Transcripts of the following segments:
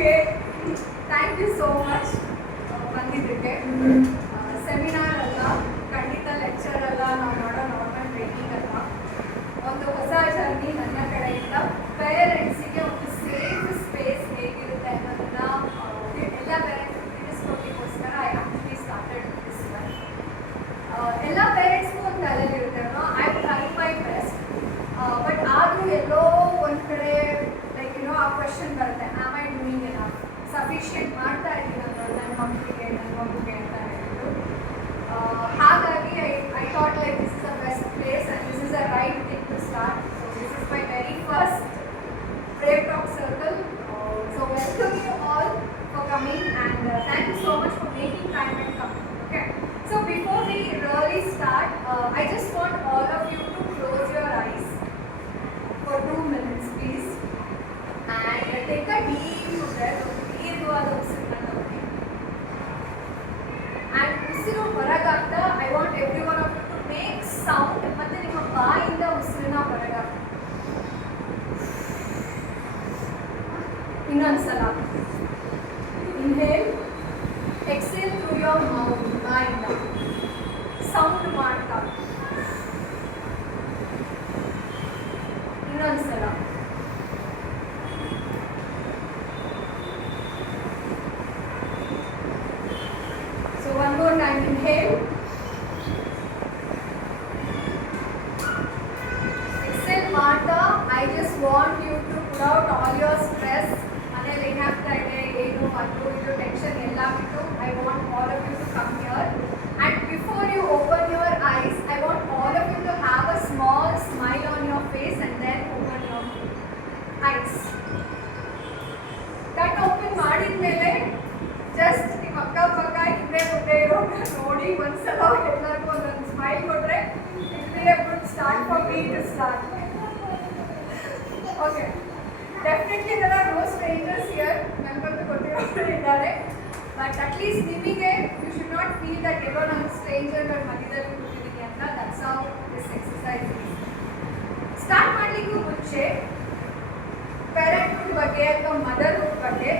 Okay, thank you so much. ಬಂದಿದ್ದಕ್ಕೆ ಸೆಮಿನಾರ್ ಅಲ್ಲ, ಖಂಡಿತ ಲೆಕ್ಚರ್ ಅಲ್ಲ, ನಾವು ಮಾಡೋ ನಾರ್ಮಲ್ ಟ್ರೈನಿಂಗ್ ಅಲ್ಲ. ಒಂದು ಹೊಸ ಜರ್ನಿ ನನ್ನ ಕಡೆಯಿಂದ ಪೇರೆಂಟ್ಸಿಗೆ ಒಂದು ಸೇಫ್ ಸ್ಪೇಸ್ ಹೇಗಿರುತ್ತೆ ಅನ್ನೋದನ್ನ ಎಲ್ಲ ಪೇರೆಂಟ್ಸ್ ತಿಳಿಸ್ಕೊಡ್ಲಿಕ್ಕೋಸ್ಕರ I actually started this one. ಎಲ್ಲ ಪೇರೆಂಟ್ಸ್ಗೂ ಒಂದು ತಲೆಯಲ್ಲಿರುತ್ತೆ ಅಲ್ವಾ, I try my best, but ಆದರೂ ಎಲ್ಲೋ ಒಂದು ಕಡೆ ಆ ಕ್ವೆಶನ್ ಬರುತ್ತೆ, am I doing enough, sufficient ಮಾಡ್ತಾ ಇದ್ದೀನಿ ನನ್ನ ಮಕ್ಕಳಿಗೆ ನನ್ನ ಮಗುಗೆ ಅಂತ ಹೇಳಿದ್ರು. ಹಾಗಾಗಿ I thought like this is the best place and this is the right thing to start. So this is my very first BraveTalk Circle. So welcome you all for coming and thank you so much for making time and coming. Okay. So before we really start, I just want all of you to close your eyes for 2 minutes, please. And take a deep breath, ದೀರ್ಘವಾದ ಉಸಿರನ್ನ ತಗೊಳ್ಳಿ. And ಉಸಿರು ಹೊರಗಾಗ್ತಾ I want everyone of you to make sound ಮತ್ತೆ ನಿಮ್ಮ ಬಾಯಿಂದ ಉಸಿರನ್ನ ಹೊರಗಾಗ್ತಾ. ಇನ್ನೊಂದ್ಸಲ inhale, exhale through your mouth, ಬಾಯಿಂದ ಸೌಂಡ್ ಮಾಡ್ತಾ. ಇನ್ನೊಂದ್ಸಲ one more time, inhale, exhale ಮಾಡ್ತಾ. I just want you to put out all your stress, ಮನೇಲಿ ಏನಾಗ್ತಾ ಇದೆ, ಏನು ಅದು ಇದು ಟೆನ್ಷನ್ ಎಲ್ಲ ಬಿಟ್ಟು I want all of you to come here, and before you open your eyes I want all of you to have a small smile on your face and then open your eyes. ಕಣ್ಣು ಓಪನ್ ಮಾಡಿದ್ಮೇಲೆ ಜಸ್ಟ್ ನಿಮ್ಮ ಅಕ್ಕಪಕ್ಕ ಹಿಂದೆ ಮುಂದೆ ಇರೋನ್ನ ನೋಡಿ ಒಂದ್ಸಲ ಎಲ್ಲರಿಗೂ ಒಂದೊಂದು ಸ್ಮೈಲ್ ಕೊಟ್ರೆ it will a good start for me to start. Okay, definitely there are no strangers here, ನನಗಂತೂ ಗೊತ್ತಿರೋರು ಇದ್ದಾರೆ, ಬಟ್ ಅಟ್ಲೀಸ್ಟ್ ನಿಮಗೆ you should not feel that ಎಲ್ಲೋ ನಾನು ಸ್ಟ್ರೇಂಜರ್ಗಳ ಮಧ್ಯದಲ್ಲಿ ಕೂತಿದ್ದೀನಿ ಅಂತ. That's how this exercise is. Start ಮಾಡಲಿಕ್ಕೂ ಮುಂಚೆ ಪೇರೆಂಟ್ಹುಡ್ ಬಗ್ಗೆ ಅಥವಾ ಮದರ್ಹುಡ್ ಬಗ್ಗೆ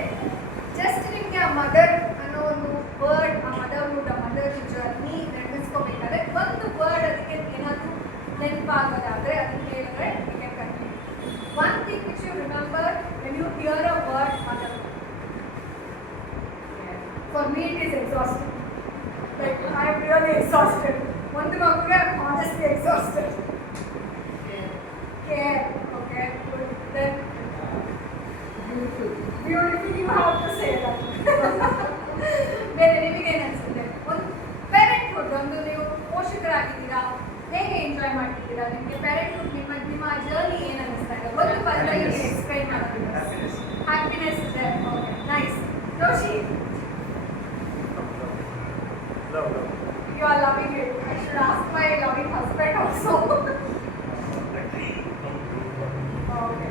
ಜಸ್ಟ್ ನಿಮಗೆ ಆ ಮದರ್ ಅನ್ನೋ ಒಂದು ವರ್ಡ್, ಆ ಮದರ್ಹುಡ್, ಆ ಮದರ್ ಜರ್ನಿ ನೆನಪಿಸ್ಕೋಬೇಕಾದ್ರೆ ಒಂದು ವರ್ಡ್ ಅದಕ್ಕೆ ಏನಾದರೂ ನೆನಪಾಗೋದಾದರೆ ಅದನ್ನು ಹೇಳಿದ್ರೆ ನಿಮಗೆ continue. One thing which you remember when you hear a word motherhood. For me it is exhausting, like I am really exhausted. ಒಂದು ಮಗುಗೆ I am honestly exhausted. Care, okay, good, then beautiful, you have to say that. ಬೇರೆ ನಿಮಗೇನು ಅನಿಸುತ್ತೆ? ಒಂದು ಪೇರೆಂಟ್ಹುಡ್, ಒಂದು ನೀವು ಪೋಷಕರಾಗಿದ್ದೀರಾ, ಹೇಗೆ ಎಂಜಾಯ್ ಮಾಡ್ತಿದ್ದೀರಾ? ನಿಮಗೆ ಪೇರೆಂಟ್ಹುಡ್ ನಿಮ್ಮ ಜರ್ನಿ ಏನು ಅನಿಸ್ತಾ ಇದೆ? ಒಂದು ಪದದಲ್ಲಿ ಎಕ್ಸ್ಪ್ಲೈನ್ ಮಾಡೋದು. ಹ್ಯಾಪಿನೆಸ್ ಇದೆ. Okay, nice. Joshi, you are loving it. I should ask my loving husband also. Okay,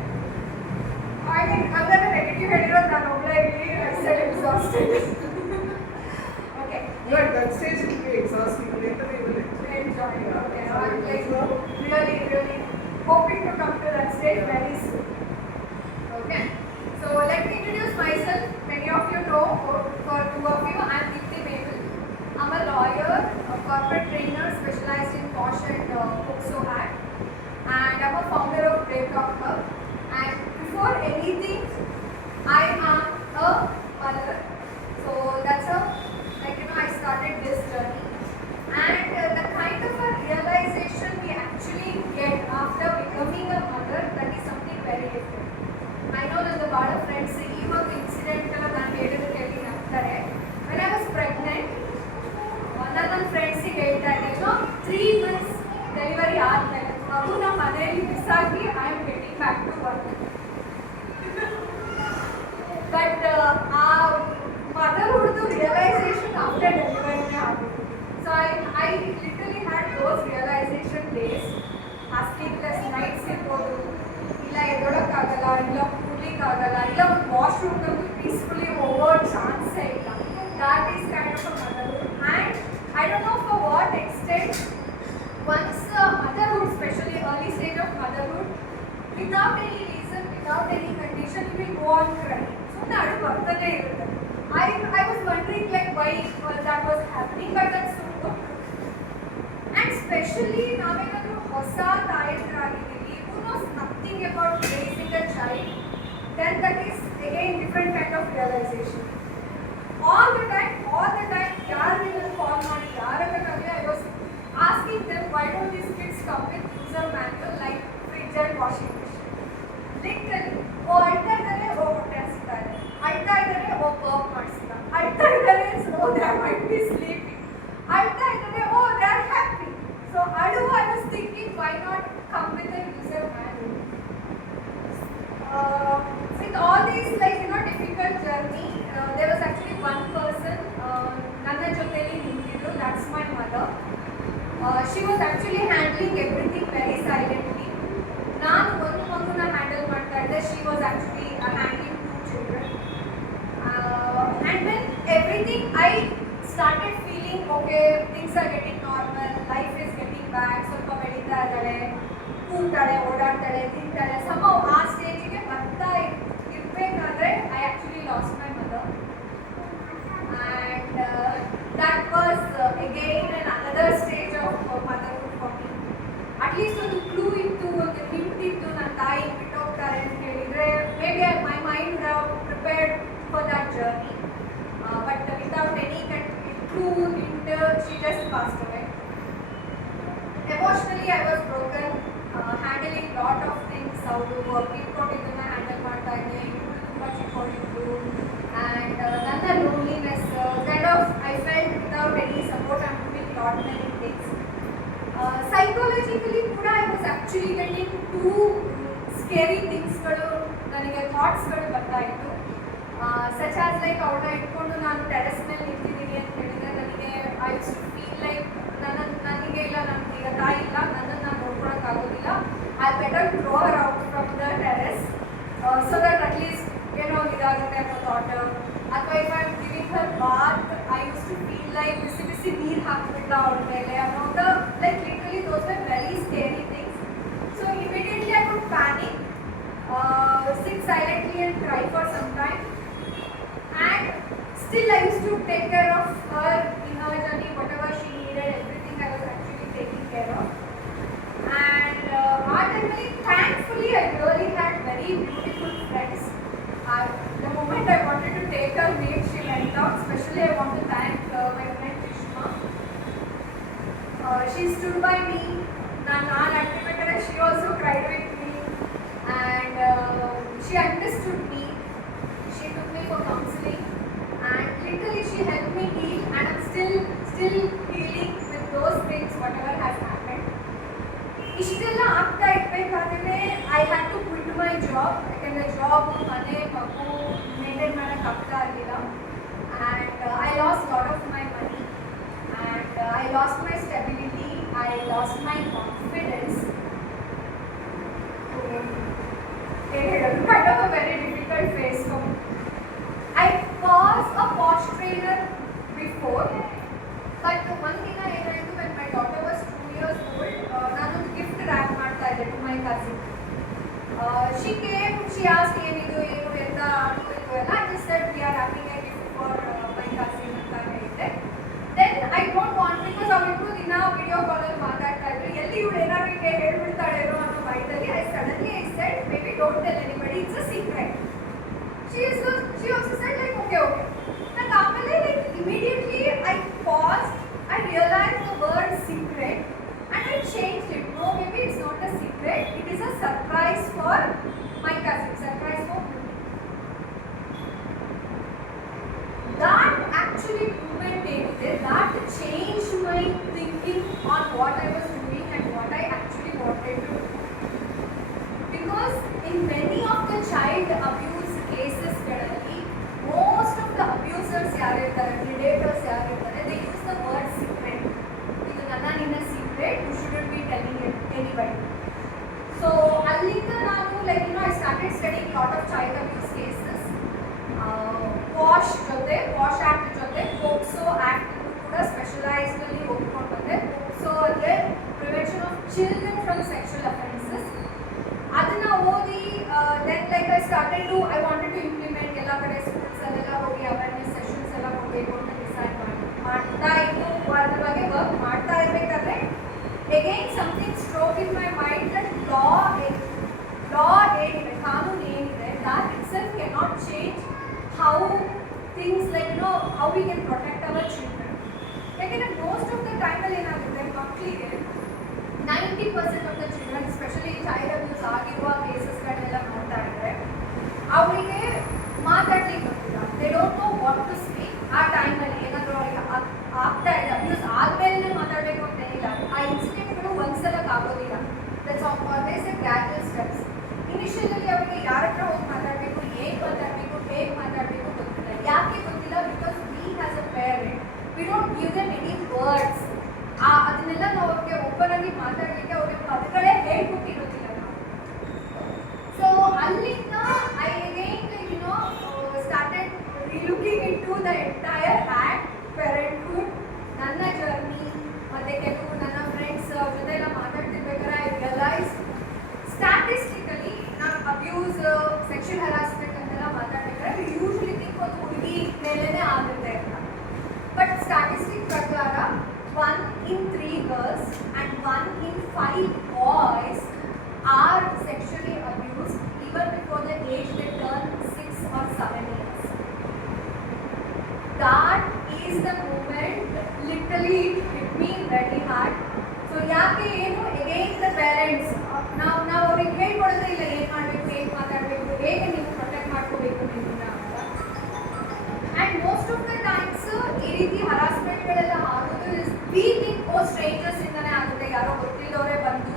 I mean, other negative ಹೇಳಿರೋದು ನಾನು ಒಬ್ಬಳೇ ಇಲ್ಲಿ. I said exhausted. Okay. But that stage will be exhausting. Later we will enjoy. Okay. I'm like really hoping to come to that stage very soon. Okay. So let me introduce myself. Many of you know, for two of you, I'm Deepthi Mabel. I'm a lawyer, a corporate trainer specialized in Posh and Foxo Act, and I'm a founder of Bravetalk Hub. And before anything, I am a mother. So that's how, I started this journey. And the kind of a realization we actually get after becoming a mother, that is something very different. I know that the lot of friends say, even the incident ನಾನು ಹೇಳಿದ್ರೆ ಕೇಳಿ ನಗ್ತಾರೆ. When I was pregnant, ನನ್ನ ಫ್ರೆಂಡ್ಸಿಗೆ ಹೇಳ್ತಾ ಇದ್ದೆ, 3 months delivery ಆದಮೇಲೆ ಮಗುನ ಮನೆಯಲ್ಲಿ ಬಿಸಾಕಿ I am getting back to work. But ಆ ಮದರ್ಹುಡ್ದು ರಿಯಲೈಸೇಷನ್ ಆಫ್ಟರ್ ಡೆಲಿವರಿನೇ ಆಗಿತ್ತು. So I literally had those realisation days. ಆ ಸ್ಲೀಪ್ಲೆಸ್ ನೈಟ್ಸ್ ಇರ್ಬೋದು, ಇಲ್ಲ ಎದೊಳಕ್ಕಾಗಲ್ಲ, ಇಲ್ಲ ಕೂಡ್ಲಿಕ್ಕಾಗಲ್ಲ, ಇಲ್ಲ ಒಂದು ವಾಶ್ರೂಮ್ನಂತೂ ಪೀಸ್ಫುಲಿ ಹೋಗೋ ಚಾನ್ಸೇ ಇಲ್ಲ. That is kind of a motherhood. And I don't know for what extent once motherhood, especially early stage of motherhood, without any reason, without any condition, you will go on crying. So ಸುಮ್ಮನೆ ಅಳು ಬರ್ತಾನೆ ಇರುತ್ತೆ. I was wondering like why that was happening, but that's so good. And especially ನಾವೇನಾದರೂ ಹೊಸ ತಾಯಂದಿರಾಗಿದ್ದೀವಿ, who knows nothing about raising a child, then that is again different kind of realization. All the time, ಯಾರು ಕಾಲ್ ಮಾಡಿ ಯಾರಕ್ಕಾಗಲಿ I was asking them why don't these kids come with user manual like fridge and washing machine. Literally, ಅಳ್ತಾ ಇದ್ದಾರೆ ಹೊಟ್ಟೆ ಹಸಿತಾರೆ, ಅಳ್ತಾ ಇದ್ದಾರೆ ಬರ್ಪ್ ಮಾಡಿಸಿಲ್ಲ, ಅಳ್ತಾ ಇದ್ದಾರೆ they might be sleeping, ಅಳ್ತಾ ಇದ್ದಾರೆ they are happy. So I was thinking why not come with a user manual. With all these difficult journey, there was actually one person ನನ್ನ ಜೊತೆಲಿ ನಿಂತಿದ್ರು, that's my mother. She was actually handling everything very silently. ನಾನು ಒಂದು ಮಗುನ ಹ್ಯಾಂಡಲ್ ಮಾಡ್ತಾ ಇದ್ದೆ, she was actually handling 2 children. And when everything I started feeling okay, things are getting normal, life is getting back, ಸ್ವಲ್ಪ ಬೆಳೀತಾ ಇದ್ದಾಳೆ, ಕೂಗ್ತಾಳೆ, ಓಡಾಡ್ತಾಳೆ, ತಿಂತಾಳೆ, somehow ಆ ಸ್ಟೇಜಿಗೆ ಬರ್ತಾ ಇರಬೇಕಾದ್ರೆ I actually lost my mother. And that was again another stage of motherhood for me. At least ಒಂದು ಕ್ಲೂ ಇತ್ತು, ಒಂದು ಹಿಂಟ್ ಇತ್ತು, ನನ್ನ ತಾಯಿ ಬಿಟ್ಟೋಗ್ತಾರೆ ಅಂತ ಹೇಳಿದರೆ maybe my mind would have prepared for that journey. But without any clue, hint, she just passed away. Emotionally I was broken, handling lot of things, how to work ಇಟ್ಕೊಂಡಿದ್ದನ್ನ ಹ್ಯಾಂಡಲ್ ಮಾಡ್ತಾ ಇದ್ದೆ, ತುಂಬ ಚಿಕ್ಕೊಂಡಿದ್ದು, and ನನ್ನ loneliness, kind of I felt without any support I'm doing lot many things. Psychologically ಕೂಡ I was actually getting 2 scary thingsಗಳು, ನನಗೆ ಥಾಟ್ಸ್ಗಳು ಬರ್ತಾ ಇತ್ತು. ಸಚ್ ಆಸ್ ಲೈಕ್ ಅವ್ರನ್ನ ಇಟ್ಕೊಂಡು ನಾನು ಟೆರೆಸ್ ಮೇಲೆ ನಿಂತಿದ್ದೀನಿ ಅಂತ ಹೇಳಿದರೆ ನನಗೆ I used to feel like ನನಗೆ ಇಲ್ಲ, ನನಗೆ ಈಗ ತಾಯಿ ಇಲ್ಲ, ನನ್ನನ್ನು ನಾನು ನೋಡ್ಕೊಳಕ್ಕಾಗೋದಿಲ್ಲ, I better throw her out from the terrace so that at least ಏನೋ ಒಂದು ಇದಾಗುತ್ತೆ ಅನ್ನೋ ಥಾಟ್. ಅಥವಾ if I am giving her bath I used to feel like ಬಿಸಿ ಬಿಸಿ ನೀರು ಹಾಕ್ಬಿಟ್ಟ ಅವ್ರ ಮೇಲೆ ಅನ್ನೋದು, like literally those were very scary things. So immediately I would panic, sit silently and cry for some time. And still I used to take care of her in her journey, whatever she needed, everything I was actually taking care of. And ultimately, thankfully, I really had very beautiful friends. The moment I wanted to take her name, she went out. Especially I want to thank my friend Krishma. She stood by me. She also cried with me. And she understood me. She took me for counseling, and literally she helped me heal, and I'm still healing with those things whatever has happened. ಇಷ್ಟೆಲ್ಲ ಆಗ್ತಾ ಇರಬೇಕಾದ್ರೆ I had to quit my job, ಯಾಕಂದರೆ job ಮನೆ ಮಗು maintain ಮಾಡೋಕ್ಕಾಗ್ತಾ ಇರಲಿಲ್ಲ. And I lost lot of my money, and I lost my stability, I lost my confidence. Kind of a very difficult phase for me. I was a posh trainer before, but one thing I learned when my daughter was 2 years old, ನಾನು gift wrap ಮಾಡ್ತಾ ಇದ್ದೆ to my cousin. She came, she asked ಏನಿದು ಏನು ಎಂತ ಇದು ಎಲ್ಲ. I just said we are wrapping a gift for my cousin ಅಂತ ಹೇಳಿದ್ದೆ. Then I don't want, because ಅವರಿಬ್ರು ದಿನ ವಿಡಿಯೋ ಕಾಲಲ್ಲಿ ಮಾತಾಡ್ತಾ ಇದ್ರು, ಎಲ್ಲಿ ಇವಳು ಏನಾದ್ರು ಹೀಗೆ ಹೇಳ್ಬಿಡ್ತಾಳೇನೋ ಅನ್ನೋ ಮೈಂಡಲ್ಲಿ I said maybe don't tell anybody, it's a secret. She also said like okay. And ಆಮೇಲೆ like immediately I paused, I realized the word secret, and I changed it. No, maybe it's not a secret, it is a surprise for my cousin, surprise for me. That actually that changed my thinking on what I was doing and what I actually wanted to do. Because in many of the child abuse cases, most of the abusers predators they use the word secret. Idu nanna ninna secret, you shouldn't be telling it anybody. So allinda nanu I started studying lot of child abuse cases. POSH Act jote POCSO Act kuda specialized alli ಓದ್ಕೊಂಡು ಬಂದೆ. POCSO ಅಂದ್ರೆ Prevention of Children from Sexual Offences. ಅದನ್ನ ಓದಿ then I wanted to implement ಎಲ್ಲ ಕಡೆ ಸ್ಕೂಲ್ಸಲ್ಲೆಲ್ಲ ಹೋಗಿ awareness sessions ಎಲ್ಲ ಕೊಡಬೇಕು ಅಂತ ಡಿಸೈಡ್ ಮಾಡ್ತಾ ಇದ್ದು ಅದ್ರ ಬಗ್ಗೆ ವರ್ಕ್ ಮಾಡ್ತಾ ಇರಬೇಕಾದ್ರೆ again something stroke in my mind that ಲಾ ಏನಿದೆ, ಕಾನೂನು ಏನಿದೆ, that itself cannot change how things like how we can protect our children. ಯಾಕೆಂದ್ರೆ ಮೋಸ್ಟ್ ಆಫ್ ದ ಟೈಮಲ್ಲಿ ಏನಾಗುತ್ತೆ, ಮಕ್ಕಳಿಗೆ 90% of the children especially child abuse ಆಗಿರುವ ಕೇಸಸ್ಗಳನ್ನೆಲ್ಲ ನೋಡ್ತಾ ಇದ್ದಾರೆ, ಅವರಿಗೆ ಮಾತಾಡ್ಲಿಕ್ಕೆ ಗೊತ್ತಿಲ್ಲ. They don't know what to speak. ಆ ಟೈಮಲ್ಲಿ ಏನಾದರೂ ಅವ್ರಿಗೆ ಆಗ್ತಾ ಇದೆ, ಅಬ್ಯೂಸ್ ಆದ್ಮೇಲೆ ಮಾತಾಡಬೇಕು ಅಂತ ಏನಿಲ್ಲ, ಆ ಇನ್ಸಿಡೆಂಟ್ಗಳು ಒಂದ್ಸಲಕ್ಕೆ ಆಗೋದಿಲ್ಲ. That's always A gradual steps. Initially ಅವರಿಗೆ ಯಾರ ಹತ್ರ ಹೋಗಿ ಮಾತಾಡಬೇಕು, ಹೇಗೆ ಮಾತಾಡಬೇಕು ಗೊತ್ತಿಲ್ಲ. ಯಾಕೆ ಗೊತ್ತಿಲ್ಲ? Because we has a parent, we don't give them any words. ಅದನ್ನೆಲ್ಲ ನಾವು ಅವ್ರಿಗೆ ಓಪನ್ ಆಗಿ ಮಾತಾಡಲಿಕ್ಕೆ ಅವ್ರಿಗೆ ಪದಗಳೇ ಹೇಳ್ಕೊಟ್ಟಿರೋದಿಲ್ಲ ನಾವು. ಸೊ ಅಲ್ಲಿಂದ I again started looking in to the entire act parenthood, ನನ್ನ ಜರ್ನಿ, ಮತ್ತೆ ಕೆಲವು ನನ್ನ ಫ್ರೆಂಡ್ಸ್ ಜೊತೆ ಎಲ್ಲ ಮಾತಾಡ್ತಿರ್ಬೇಕಾದ್ರೆ ಐ ರಿಯಲೈಸ್ ಸ್ಟ್ಯಾಟಿಸ್ಟಿಕಲಿ ನಾವು ಅಬ್ಯೂಸ್, ಸೆಕ್ಷುವಲ್ ಹರಾಸ್ಮೆಂಟ್ ಅಂತೆಲ್ಲ ಮಾತಾಡ್ಬೇಕಾದ್ರೆ ಯೂಶಲಿ ಥಿಂಕ್ ಒಂದು ಹುಡುಗಿ ಮೇಲೇ ಆಗುತ್ತೆ ಅಂತ. ಬಟ್ ಸ್ಟ್ಯಾಟಿಸ್ಟಿಕ್ ಪ್ರಕಾರ 1 in 3 girls and 1 in 5 boys are sexually abused even before the age they turn 6 or 7 years. That is the moment literally it hit me very hard. So ಯಾಕೆ ಏನು again the parents ನಾವು ಅವ್ರಿಗೆ ಹೇಳ್ಕೊಡೋದೇ ಇಲ್ಲ, ಏನು ಮಾಡಬೇಕು, ಹೇಗೆ ಮಾತಾಡಬೇಕು, ಹೇಗೆ ನೀವು ಪ್ರೊಟೆಕ್ಟ್ ಮಾಡ್ಕೋಬೇಕು ನಿಮ್ಮನ್ನ ಅಂತ. And most of the times ಈ ರೀತಿ ಹರಾಸ್ಮೆಂಟ್ಗಳೆಲ್ಲ ಆಗೋದು ವಿ ಥಿಂಕ್ ಸ್ಟ್ರೇಂಜರ್ಸ್ ಇಂದಾನೆ ಆಗುತ್ತೆ, ಯಾರೋ ಗೊತ್ತಿಲ್ಲದವರೇ ಬಂದು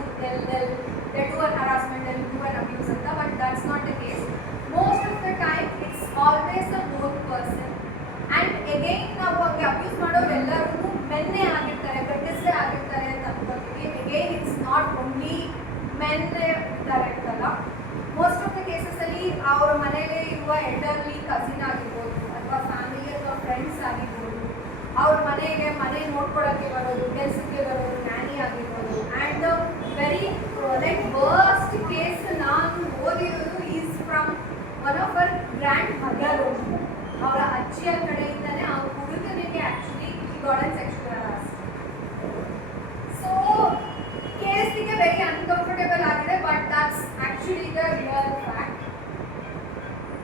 they do an harassment, they do an abuse ಅಂತ. But that's not the case. Most of the time it's always a known person. And again ನಾವು ಅವ್ರಿಗೆ ಅಬ್ಯೂಸ್ ಮಾಡೋರೆಲ್ಲರೂ ಮೆನ್ನೇ ಆಗಿರ್ತಾರೆ, ಗಂಡಸರೇ ಆಗಿರ್ತಾರೆ ಅಂತ ಅನ್ಕೋತೀವಿ. again it's not only ಮೆನ್ನೇ ಇರ್ತಾರೆ ಅಂತಲ್ಲ. ಮೋಸ್ಟ್ ಆಫ್ ದ ಕೇಸಸಲ್ಲಿ ಅವ್ರ ಮನೆಯಲ್ಲೇ ಇರುವ ಎಲ್ಡರ್ಲಿ ಕಸಿನ್ ಆಗಿರ್ಬೋದು, ಅಥವಾ ಫ್ಯಾಮಿಲಿ ಅಥವಾ ಫ್ರೆಂಡ್ಸ್ ಆಗಿರ್ಬೋದು, ಅವ್ರ ಮನೆ ನೋಡ್ಕೊಳ್ಳೋಕ್ಕೆ ಬರೋದು, ಕೆಲಸಕ್ಕೆ ಬರೋದು, ನ್ಯಾನಿ ಆಗಿರ್ಬೋದು. And very like worst case ನಾನು ಓದಿರೋದು is from one of our grandmother. ಅವರ ಅಜ್ಜಿಯ ಕಡೆಯಿಂದನೇ ಆ ಹುಡುಗನಿಗೆ ಆ್ಯಕ್ಚುಲಿ ಗಾರ್ಡನ್ ಸೆಕ್ಷುವಲ್ ಹರಾಸ್. ಸೊ ಕೇಳಿಸ್ಲಿಕ್ಕೆ ವೆರಿ ಅನ್ಕಂಫರ್ಟೇಬಲ್ ಆಗಿದೆ, but that's actually the real fact.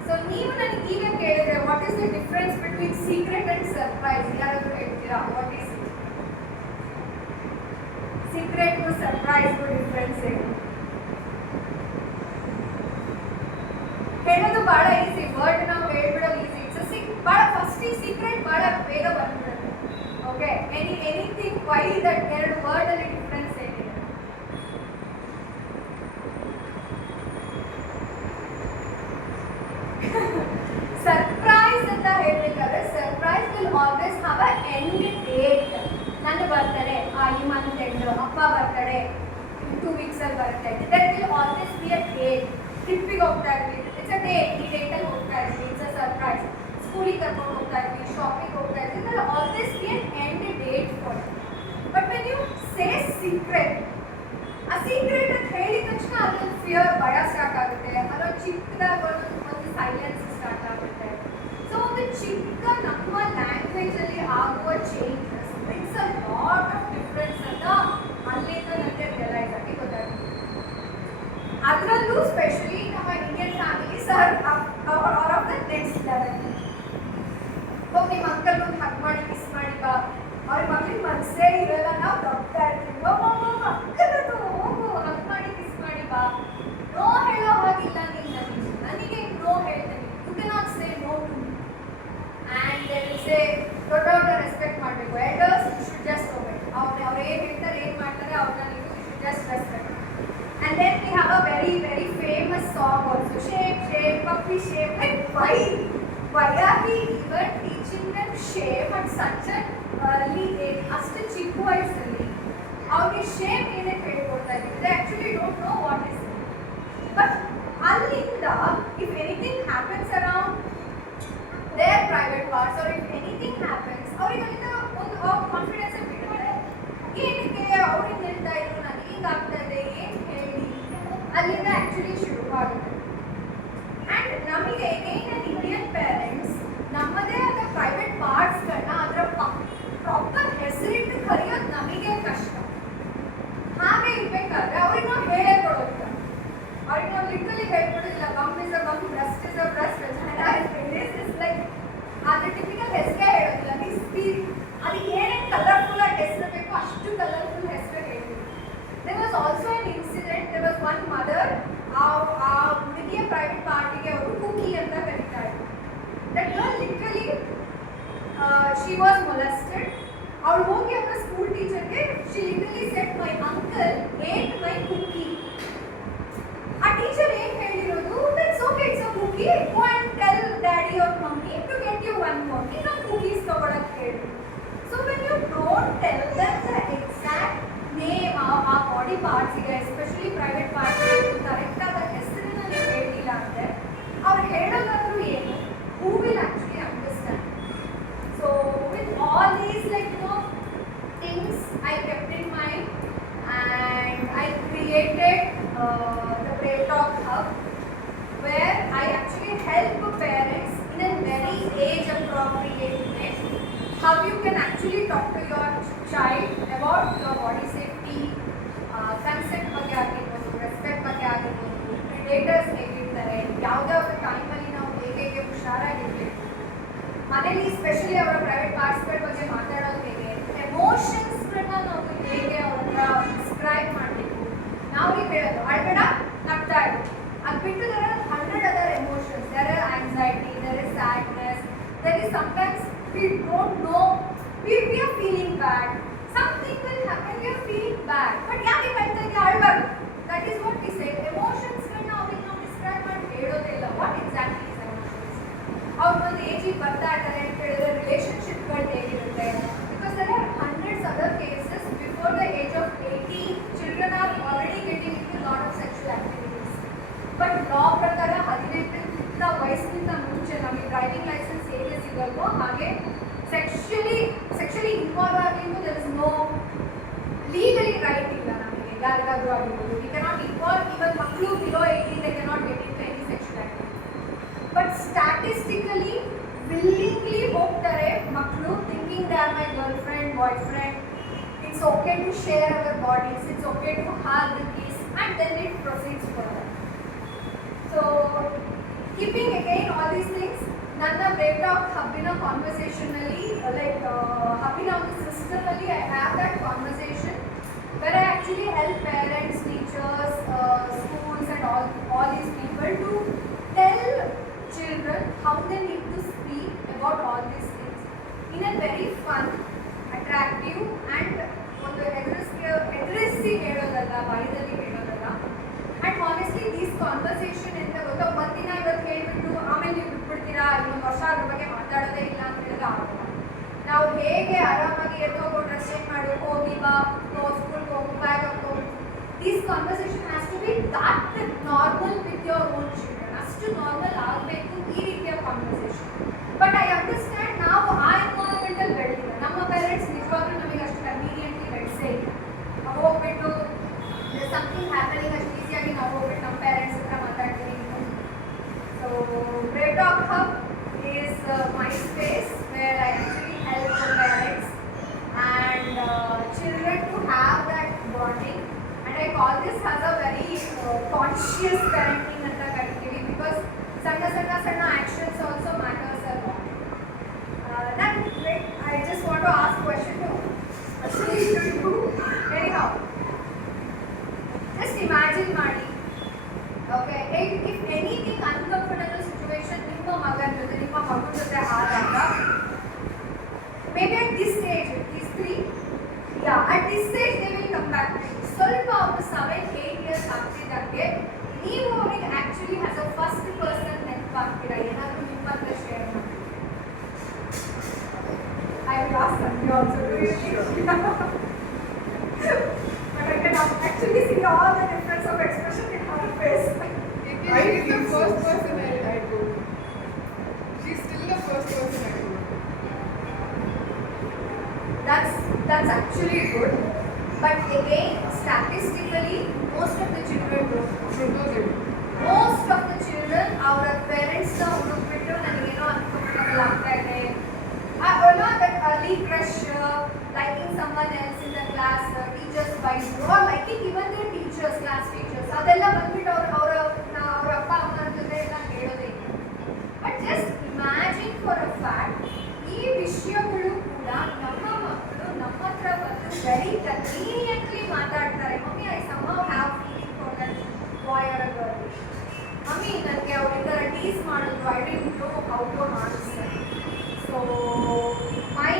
So ನೀವು ನನಗೆ ಈಗ ಕೇಳಿದ್ರೆ what is the difference between secret and surprise, ಯಾರಾದರೂ ಹೇಳ್ತೀರಾ? What is it? Secret to surprise difference ಏನು? ಹೇಳೋದು ಭಾಳ ಈಸಿ, ವರ್ಡ್ ನಾವು ಹೇಳ್ಬಿಡೋದು ಈಸಿ. ಭಾಳ ಫಸ್ಟ್ ಈ ಸೀಕ್ರೆಟ್ ಭಾಳ ಬೇಗ ಬಂದ್ಬಿಡುತ್ತೆ. ಓಕೆ, ಎನಿಥಿಂಗ್ ವೈ ದಟ್ ಎರಡು ವರ್ಡಲ್ಲಿ ಡಿಫ್ರೆನ್ಸ್ ಏನಿದೆ? ಸರ್ಪ್ರೈಸ್ ಅಂತ ಹೇಳ್ಬೇಕಾದ್ರೆ surprise will always have a end date. ನನ್ನ ಬರ್ತಡೆ ಈ ಮಂತ್ ಎಂಡ್, ಅಪ್ಪ ಬರ್ತಡೆ 2 weeks ಅಲ್ಲಿ ಬರುತ್ತೆ. That will always be a date. ಟ್ರಿಪ್ಪಿಗೆ ಹೋಗ್ತಾ ಇದ್ವಿ, ಇಟ್ಸ್ ಅ ಡೇಟ್, ಈ ಡೇಟಲ್ಲಿ ಹೋಗ್ತಾ ಇದ್ವಿ, ಇಟ್ಸ್ ಅ ಸರ್ಪ್ರೈಸ್. ಸ್ಕೂಲಿಗೆ ಕರ್ಕೊಂಡು ಹೋಗ್ತಾ ಇದ್ವಿ, ಶಾಪಿಂಗ್ ಹೋಗ್ತಾ ಇದ್ವಿ, that always be an end date for. But when you say secret, ಆ ಸೀಕ್ರೆಟ್ ಅಂತ ಹೇಳಿದ ತಕ್ಷಣ ಅದೊಂದು ಫಿಯರ್, ಭಯ ಸ್ಟಾರ್ಟ್ ಆಗುತ್ತೆ. ಅದೊಂದು ಚಿಕ್ಕದಾಗ ಒಂದು ಸೈಲೆನ್ಸ್ ಸ್ಟಾರ್ಟ್ ಆಗುತ್ತೆ. ಸೊ ಒಂದು ಚಿಕ್ಕ ನಮ್ಮ ಲ್ಯಾಂಗ್ವೇಜಲ್ಲಿ ಆಗುವ changes it's a lot of difference ಅಂತ ಅಲ್ಲಿಂದ ನನಗೆ ರಿಯಲೈಸ್ ಆಗಿ ಗೊತ್ತಾಗುತ್ತೆ. ಅದರಲ್ಲೂ ಸ್ಪೆಷಲಿ ನಮ್ಮ Indian families are of the next level. ಹೋಗಿ ನಿಮ್ಮ ಅಂಕಲ್ ಒಂದು ಹಗ್ ಮಾಡಿ ಮಿಸ್ ಮಾಡಿ ಬಾ, ಅವ್ರ ಮಕ್ಳಿಗೆ ಮನಸ್ಸೇ ಇರಲ್ಲ, ನಾವು ತಪ್ತಾ ಇರ್ತೀವಿ, ಅಂಕಲ್ ಹೋಗು ಹಗ್ ಮಾಡಿ ಮಿಸ್ ಮಾಡಿ ಬಾ. ನೋ ಹೇಳೋ ಹಾಗಿಲ್ಲ ನೀನು ನನಗೆ ನೋ ಹೇಳ್ತೇನೆ, you cannot say no to me. And they will say ದೊಡ್ಡವ್ರನ್ನ ರೆಸ್ಪೆಕ್ಟ್ ಮಾಡಬೇಕು, elders you should just obey. ಅವ್ರು ಏನು ಹೇಳ್ತಾರೆ, ಏನು ಮಾಡ್ತಾರೆ ಅವ್ರನ್ನ ನೀವು you should just respect. And then we have a very very famous song also, shame shame puppy shame. Like why are we even teaching them shame at such an early age? ಅಷ್ಟು ಚಿಕ್ಕ ವಯಸ್ಸಲ್ಲಿ ಅವ್ರಿಗೆ ಶೇಮ್ ಏನಕ್ಕೆ ಹೇಳ್ಕೊಡ್ತಾ ಇದ್ದೀವಿ? They actually don't know what is it. But ಅಲ್ಲಿಂದ if anything happens around their private parts or if anything happens, ಅವ್ರಿಗೆ ಅಲ್ಲಿಂದ ಒಂದು ಕಾನ್ಫಿಡೆನ್ಸ್ ಬಿಡುತ್ತೆ. ಏನಕ್ಕೆ ಅವ್ರಿಗೆ ಹೇಳ್ತಾ ಇದ್ರು, ನನಗೆ ಹಿಂಗಾಗ್ತಾ ಇದೆ, ಏನು ಹೇಳಿ, ಅಲ್ಲಿಂದ ಆ್ಯಕ್ಚುಲಿ ಶುರುವಾಗುತ್ತೆ. ಆ್ಯಂಡ್ ನಮಗೆ ಅಗೈನ್ an Indian parent ಹೇಳ್ಕೊಡೋದಿಲ್ಲ, bum is a bum, breast is a breast, vagina is like ಅದು ಟಿಪಿಕಲ್ ಹೆಸರೇ ಹೇಳೋದಿಲ್ಲ. ಅದಕ್ಕೆ ಏನೇನು ಕಲರ್ಫುಲ್ ಆಗಿ ಹೆಸರು ಬೇಕೋ ಅಷ್ಟು ಕಲರ್ಫುಲ್ ಹೆಸರು ಹೇಳಿದ್ರು. There was also an incident. There was one mother, ಆ ಹುಡುಗಿಯ ಪ್ರೈವೇಟ್ ಪಾರ್ಟಿಗೆ ಅವರು ಕುಕಿ ಅಂತ ಕರೀತಾ ಇದ್ರು. That girl literally she was molested. ಅವಳು ಹೋಗಿ ಅವರ ಸ್ಕೂಲ್ ಟೀಚರ್ಗೆ she literally said my uncle ate my cookie. ಆ ಟೀಚರ್ ಏನ್ ಹೇಳಿರೋದು, it's okay, it's a cookie, go and tell daddy or mummy to get you one more. ಇನ್ನೊಂದು cookies ತಗೊಳಕ್ ಹೇಳಿ. So when you don't tell them the exact name ಆ ಬಾಡಿ ಪಾರ್ಟ್ಸ್ಗೆ, especially private ಪಾರ್ಟ್ಸ್ಗೆ ಕರೆಕ್ಟ್ ಆದ ಹೆಸರನ್ನ ನೀವು ಹೇಳಿಲ್ಲ ಅಂದರೆ ಅವ್ರು ಹೇಳೋದಾದ್ರೂ ಏನು, who will actually understand. So with all these things I kept in mind, and I created the BraveTalk Hub, where I actually help parents in a very age-appropriate way. How you can actually talk to your child about your body safety, consent ಬಗ್ಗೆ ಆಗಿರ್ಬೋದು, ರೆಸ್ಪೆಕ್ಟ್ ಬಗ್ಗೆ ಆಗಿರ್ಬೋದು, ಪ್ರಿಡೇಟರ್ಸ್ ಹೇಗಿರ್ತಾರೆ, ಯಾವುದ್ಯಾವ್ದು ಟೈಮಲ್ಲಿ ನಾವು ಹೇಗೆ ಹುಷಾರಾಗಿರಬೇಕು, ಮನೇಲಿ ಸ್ಪೆಷಲಿ ಅವರ ಪ್ರೈವೇಟ್ ಪಾರ್ಟ್ಸ್ಗಳ ಬಗ್ಗೆ ಮಾತಾಡೋದು ಹೇಗೆ, ಎಮೋಷನ್ಸ್ಗಳನ್ನ ನಾವು ಹೇಗೆ ಅವ್ರ ಹತ್ರ ಡಿಸ್ಕ್ರೈಬ್ ಮಾಡಬೇಕು. ನಾವು ಈಗ ಹೇಳೋದು ಅಳ್ಬೇಡ, ನಗ್ತಾ ಇರು, ಅದು ಬಿಟ್ಟು there are 100 other emotions. There is anxiety, there is sadness, there is sometimes we don't know, we are feeling bad, something will happen, we are feeling bad, but ಯಾಕೆ ಕಳ್ತಾ ಇದೆಯಾ, ಅಳ್ಬಾರ್ದು. That is what we say. ಎಮೋಷನ್ಸ್ಗಳನ್ನ ಅವ್ರಿಗೆ ನಾವು ಡಿಸ್ಕ್ರೈಬ್ ಮಾಡಿ ಹೇಳೋದೇ ಇಲ್ಲ. What exactly is emotions? ಅವ್ರು ಒಂದು ಏಜಿಗೆ ಬರ್ತಾ ಇದ್ದಾರೆ ಅಂತ ಹೇಳಿದ್ರೆ ರಿಲೇಷನ್ಶಿಪ್ಗಳು ಹೇಗಿರುತ್ತೆ, because there are hundreds other cases before the age of 18 children are already getting into lot of sexual activities. But law ಪ್ರಕಾರ 18 ವಯಸ್ಸಿನಿಂದ ಮುಂಚೆ ನಮಗೆ ಡ್ರೈವಿಂಗ್ ಲೈಸೆನ್ಸ್ ಹೇಗೆ ಸಿಗಲ್ವೋ ಹಾಗೆ ಸೆಕ್ಷುಲಿ ಇನ್ವಾಲ್ವ್ ಆಗಿದ್ದು there is no legally right ಇಲ್ಲ ನಮಗೆ ಯಾರಿಗಾದ್ರೂ ಆಗಿರ್ಬೋದು. We cannot involve even ಮಕ್ಕಳು below 18, they cannot get into any sexual activity. But statistically willingly ಹೋಗ್ತಾರೆ ಮಕ್ಕಳು, thinking they are my girlfriend, boyfriend, it's okay to share our bodies, it's okay to hug, kiss, and then it proceeds further. So keeping again all these things, ನನ್ನ BraveTalk Hubಬಿನ ಕಾನ್ವರ್ಸೇಷನಲ್ಲಿ ಹಬ್ಬಿನ ಒಂದು ಸಿಸ್ಟಮಲ್ಲಿ I have that conversation where I actually help parents, teachers, schools and all these people to tell children how they need to speak about all these things in a very fun, attractive and ಒಂದು ಎದುರಿಸಿ ಹೇಳೋದಲ್ಲ, ಬಾಯಿದಲ್ಲಿ ಹೇಳೋದಲ್ಲ. And honestly these conversation ಎಂತ ಗೊತ್ತಾ, ಒಂದಿನ ಇವತ್ತು ಹೇಳ್ಬಿಟ್ಟು ಆಮೇಲೆ ನೀವು ಬಿಟ್ಬಿಡ್ತೀರಾ, ಇನ್ನೊಂದು ವರ್ಷ ಅದ್ರ ಬಗ್ಗೆ ಮಾತಾಡೋದೇ ಇಲ್ಲ ಅಂತ ಹೇಳಿದ್ರೆ ಆಗೋಲ್ಲ. ನಾವು ಹೇಗೆ ಆರಾಮಾಗಿ ಎದ್ದೋಗೋ, ಡ್ರೆಸ್ ಚೇಂಜ್ ಮಾಡು, ಹೋಗಿ ಬಾ, ಸ್ಕೂಲ್ಗೆ ಹೋಗು, ಬ್ಯಾಗ್ ಹಾಕೋದು, these conversation has to be that normal with your own children. ಅಷ್ಟು ನಾರ್ಮಲ್ ಆಗಬೇಕು ಈ ರೀತಿಯ ಕಾನ್ವರ್ಸೇಷನ್. ಬಟ್ ಐ ಅಂಡರ್ಸ್ಟ್ಯಾಂಡ್ ನಾವು ಆ ಎನ್ವೈರನ್ಮೆಂಟಲ್ಲಿ ಬೆಳೆದಿಲ್ಲ. ನಮ್ಮ ಪೇರೆಂಟ್ಸ್ ನಿಜವಾಗ್ಲೂ ನಮಗೆ ಅಷ್ಟು ಕನ್ವೀನಿಯೆಂಟ್ಲಿ ಬೆಳೆಸೇ ಇಲ್ಲ. ಹೋಗ್ಬಿಟ್ಟು ಸಮಥಿಂಗ್ ಹ್ಯಾಪನಿಂಗ್ ಅಷ್ಟು ಈಸಿಯಾಗಿ ನಾವು ಹೋಗ್ಬಿಟ್ಟು ನಮ್ಮ ಪೇರೆಂಟ್ಸ್ ಹತ್ರ ಮಾತಾಡ್ತೀವಿ. So BraveTalk Hub is my space where I actually help the parents and children to have that bonding. And I call this as a very conscious parenting ಅಂತ ಕರಿತೀವಿ, because ಸಣ್ಣ actions also matters a lot. I just want to ask question to you. Anyhow, just imagine ಮಾಡಿ, okay, if anything uncomfortable situation ನಿಮ್ಮ ಮಗನ ಜೊತೆ ಆದಾಗ, maybe at this stage, these three, at this stage they will come back to you. ಸ್ವಲ್ಪ ಅವರು 7-8 years ಆಗ್ತಿದ್ದಂಗೆ ನೀವು ಅವರಿಗೆ actually as a first person ನೆನಪಾಗ್ತೀರಾ, ಏನಾದರೂ ನಿಮ್ಮ ಹತ್ರ ಶೇರ್ ಮಾಡಿ. I will ask you also, do you think? But I can actually see all the difference of expression in her face. I is the first person I go. She's still the first person I go. That's actually good. But again, statistically, most of the children don't. Most of the children, our parents na ಹುಡುಕ್ಬಿಟ್ಟು ನನಗೇನೋ uncomfortable ಆಗ್ತಾ ಇದೆ. That early crush, liking someone else in the class, teachers' wives, or liking even their teachers, class teachers. ಅದೆಲ್ಲ ಬಂದ್ಬಿಟ್ಟು ಅವರ I didn't know how to answer. So my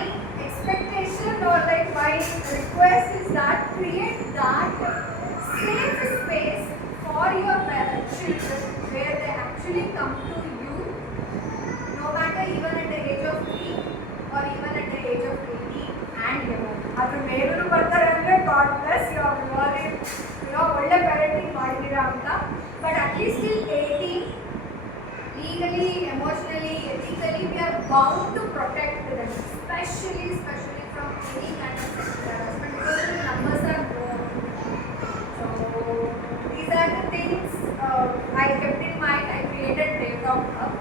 expectation or like my request is that create that safe space for your children where they actually come to you, no matter even at the age of 3 or even at the age of 80 and ever. ಅದು ಮೇಲೂ ಬರ್ತಾರೆ ಅಂದರೆ God bless you are really ಒಳ್ಳೆ parenting ಮಾಡಿದ್ದೀರಾ ಅಂತ. But at least till 18 legally, emotionally, ethically, we are bound to protect them, especially from any kind of sexual harassment because the numbers are low. So these are the things I kept in mind. I created BraveTalk Hub.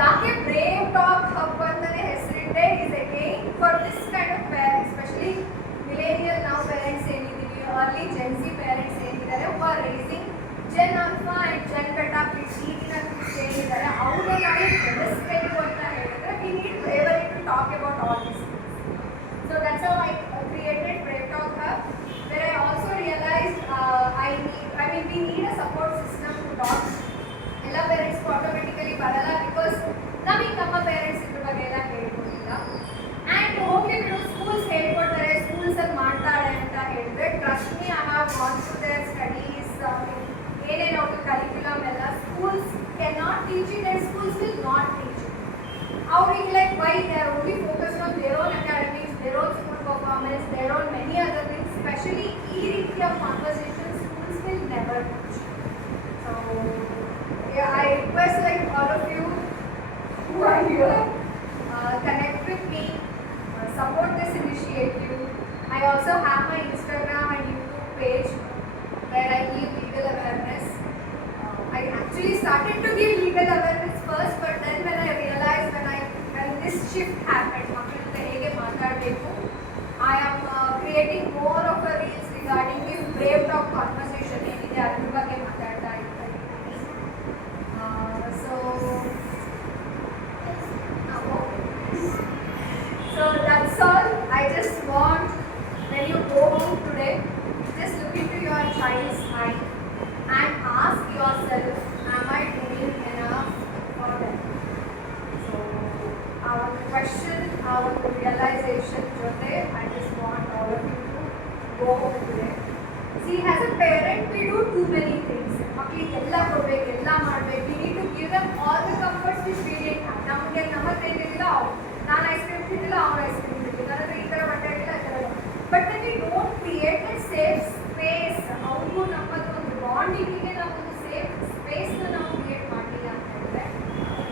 ಯಾಕೆ BraveTalk Hub ಅಂತಾನೆ ಹೆಸರಿಟ್ಟೆ is again for this kind of parents, especially millennial now parents ಏನಿದ್ದೀವಿ, early Gen Z parents ಏನಿದ್ದಾರೆ, who are raising Gen Alpha and Gen Beta kids ಈಗಿನ kids ಏನಿದ್ದಾರೆ ಅವ್ರನ್ನ ನಾವು ಬೆಳೆಸಬೇಕು ಅಂತ ಹೇಳಿದ್ರೆ we need bravery to talk about all these things. So that's how I created BraveTalk Hub, where I also realized we need a support system to talk. ಎಲ್ಲ ಪೇರೆಂಟ್ಸ್ಗೂ ಆಟೋಮೆಟಿಕಲಿ ಬರಲ್ಲ ಬಿಕಾಸ್ ನಮಗೆ ನಮ್ಮ ಪೇರೆಂಟ್ಸ್ ಇದ್ರ ಬಗ್ಗೆ ಎಲ್ಲ ಹೇಳ್ಕೊಟ್ಟಿಲ್ಲ. ಆ್ಯಂಡ್ ಹೋಗ್ಲಿ ಬಿಡು, ಸ್ಕೂಲ್ಸ್ ಹೇಳ್ಕೊಡ್ತಾರೆ, ಸ್ಕೂಲ್ಸಲ್ಲಿ ಮಾಡ್ತಾಳೆ ಅಂತ ಹೇಳಿದ್ರೆ trust me, I have gone through their studies, ಏನೇನು ಅವ್ರ ಕರಿಕ್ಯುಲಮ್ ಎಲ್ಲ schools can not teach it and schools will not teach it. ಅವ್ರಿಗೆ like why they are only focused on their own academics, their own school performance, their own many other things. Specially ಈ ರೀತಿಯ conversation schools will never teach. So yeah, I request like all of you who are here, connect with me, support this initiative. I also have my Instagram and YouTube page where I give legal awareness. I actually started to give legal awareness first, but then when I realized when this shift happened, I am creating more of a reels regarding this brave talk conversation. So that's all. I just want, when you go home today, just look into your child's eye and ask yourself, am I doing enough for them? So our question, our realization today, I just want all of you to go home today. See, as a parent, we do too many things. We need to give them all the comforts which we didn't have. But when we don't create a safe space, bonding safe space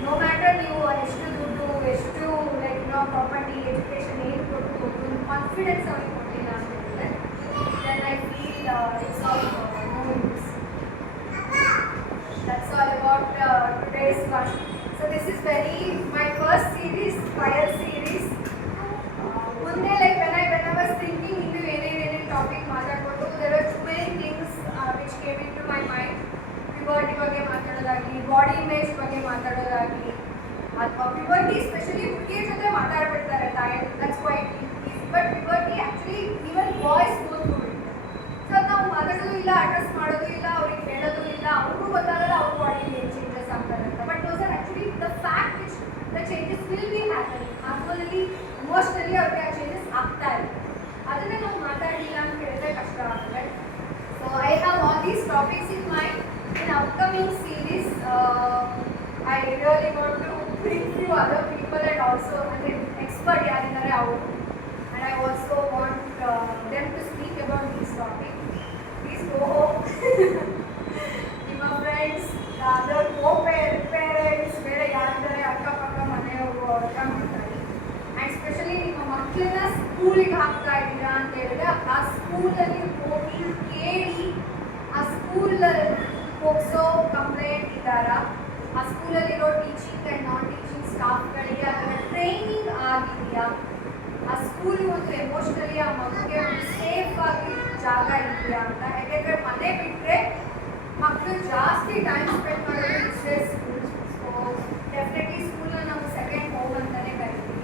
no matter you property, education, confidence, then I feel it's all no use. That's all about today's one. So this is my first series, fire series. Like when I was thinking into any topic, there were too many things which came into my mind. Puberty ಬಗ್ಗೆ ಮಾತಾಡೋದಾಗಲಿ, body image ಬಗ್ಗೆ ಮಾತಾಡೋದಾಗಲಿ, ಅಥವಾ puberty especially ಹುಡುಗಿಯ ಜೊತೆ ಮಾತಾಡ್ಬಿಡ್ತಾರೆ, that's quite easy. But puberty actually even boys go through it. So ನಾವು ಮಾತಾಡೋದು ಇಲ್ಲ, ಅಡ್ರೆಸ್ ಮಾಡೋದು ಇಲ್ಲ, ಅವ್ರಿಗೆ ಹೇಳೋದು ಇಲ್ಲ, ಅವ್ರಿಗೂ ಗೊತ್ತಾಗಲ್ಲ ಅವ್ರ ಬಾಡಿಲಿ ಏನು ಚೇಂಜಸ್ ಆಗ್ತಾರೆ ಅಂತ. But those are actually the fact which the changes will be happening. Actually emotionally ಅವ್ರಿಗೆ ಆ changes ಆಗ್ತಾ ಇದೆ. ಅದನ್ನೇ ನಾವು ಮಾತಾಡಲಿಲ್ಲ ಅಂತ ಹೇಳಿದ್ರೆ ಕಷ್ಟ ಆಗ್ತದೆ. So I have all these topics in mind. In upcoming series, I really want to bring few other people and also expert ಯಾರಿದ್ದಾರೆ ಅವರು. And I also want them to speak about these topics. Please go home. ನಿಮ್ಮ friends, other co-parents, ಬೇರೆ ಯಾರಿದ್ದಾರೆ ಅಕ್ಕಪಕ್ಕ ಮನೆಯವರು ಅವ್ರ ಮಾತಾಡಿ. And specially ನಿಮ್ಮ ಮಕ್ಕಳನ್ನ ಸ್ಕೂಲಿಗೆ ಹಾಕ್ತಾ ಇದ್ದೀರಾ ಅಂತ ಹೇಳಿದ್ರೆ ಆ ಸ್ಕೂಲಲ್ಲಿ ಹೋಗಿ ಕೇಳಿ, ಆ ಸ್ಕೂಲಲ್ಲಿ ಪೋಕ್ಸೋ ಕಂಪ್ಲೇಂಟ್ ಇದ್ದಾರಾ, ಆ ಸ್ಕೂಲಲ್ಲಿರೋ ಟೀಚಿಂಗ್ ಆ್ಯಂಡ್ ನಾನ್ ಟೀಚಿಂಗ್ ಸ್ಟಾಫ್ಗಳಿಗೆ ಅದರ ಟ್ರೈನಿಂಗ್ ಆಗಿದೆಯಾ, ಆ ಸ್ಕೂಲ್ ಒಂದು ಎಮೋಷ್ನಲಿ ಆ ಮಗುಗೆ ಒಂದು ಸೇಫ್ ಆಗಿ ಜಾಗ ಇದೆಯಾ ಅಂತ. ಯಾಕೆಂದರೆ ಮನೆ ಬಿಟ್ಟರೆ ಮಕ್ಕಳು ಜಾಸ್ತಿ ಟೈಮ್ ಸ್ಪೆಂಡ್ ಮಾಡೋದು ಇಷ್ಟೇ ಸ್ಕೂಲ್. ಸೊ ಡೆಫಿನೆಟ್ಲಿ ಸ್ಕೂಲ್ನ ನಾವು ಸೆಕೆಂಡ್ ಹೋಮ್ ಅಂತಲೇ ಕರಿತೀವಿ.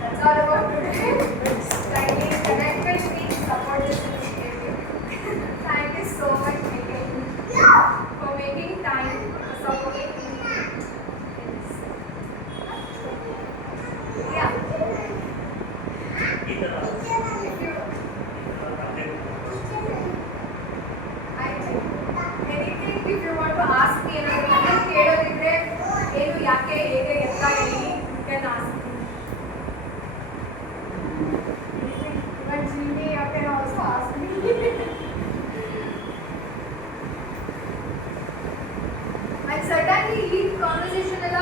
That's all about today. Kindly connect with me, support this initiative. Thank you so much, Megan. And suddenly ಈ ಕಾನ್ವರ್ಸೇಷನ್ ಎಲ್ಲ